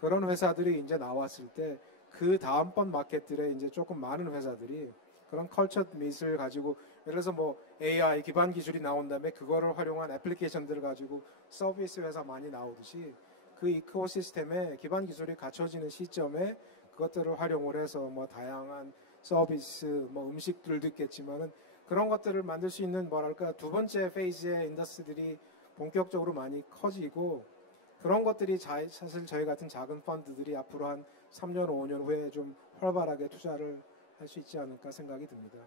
그런 회사들이 이제 나왔을 때 그 다음번 마켓들에 이제 조금 많은 회사들이 그런 컬처 밋을 가지고 예를 들어서 뭐 AI 기반 기술이 나온 다음에 그거를 활용한 애플리케이션들을 가지고 서비스 회사 많이 나오듯이 그 이코시스템에 기반 기술이 갖춰지는 시점에 그것들을 활용을 해서 뭐 다양한 서비스 뭐 음식들도 있겠지만은 그런 것들을 만들 수 있는 뭐랄까 두 번째 페이지의 인더스트리들이 본격적으로 많이 커지고 그런 것들이 사실 저희 같은 작은 펀드들이 앞으로 한 3년, 5년 후에 좀 활발하게 투자를 할 수 있지 않을까 생각이 듭니다.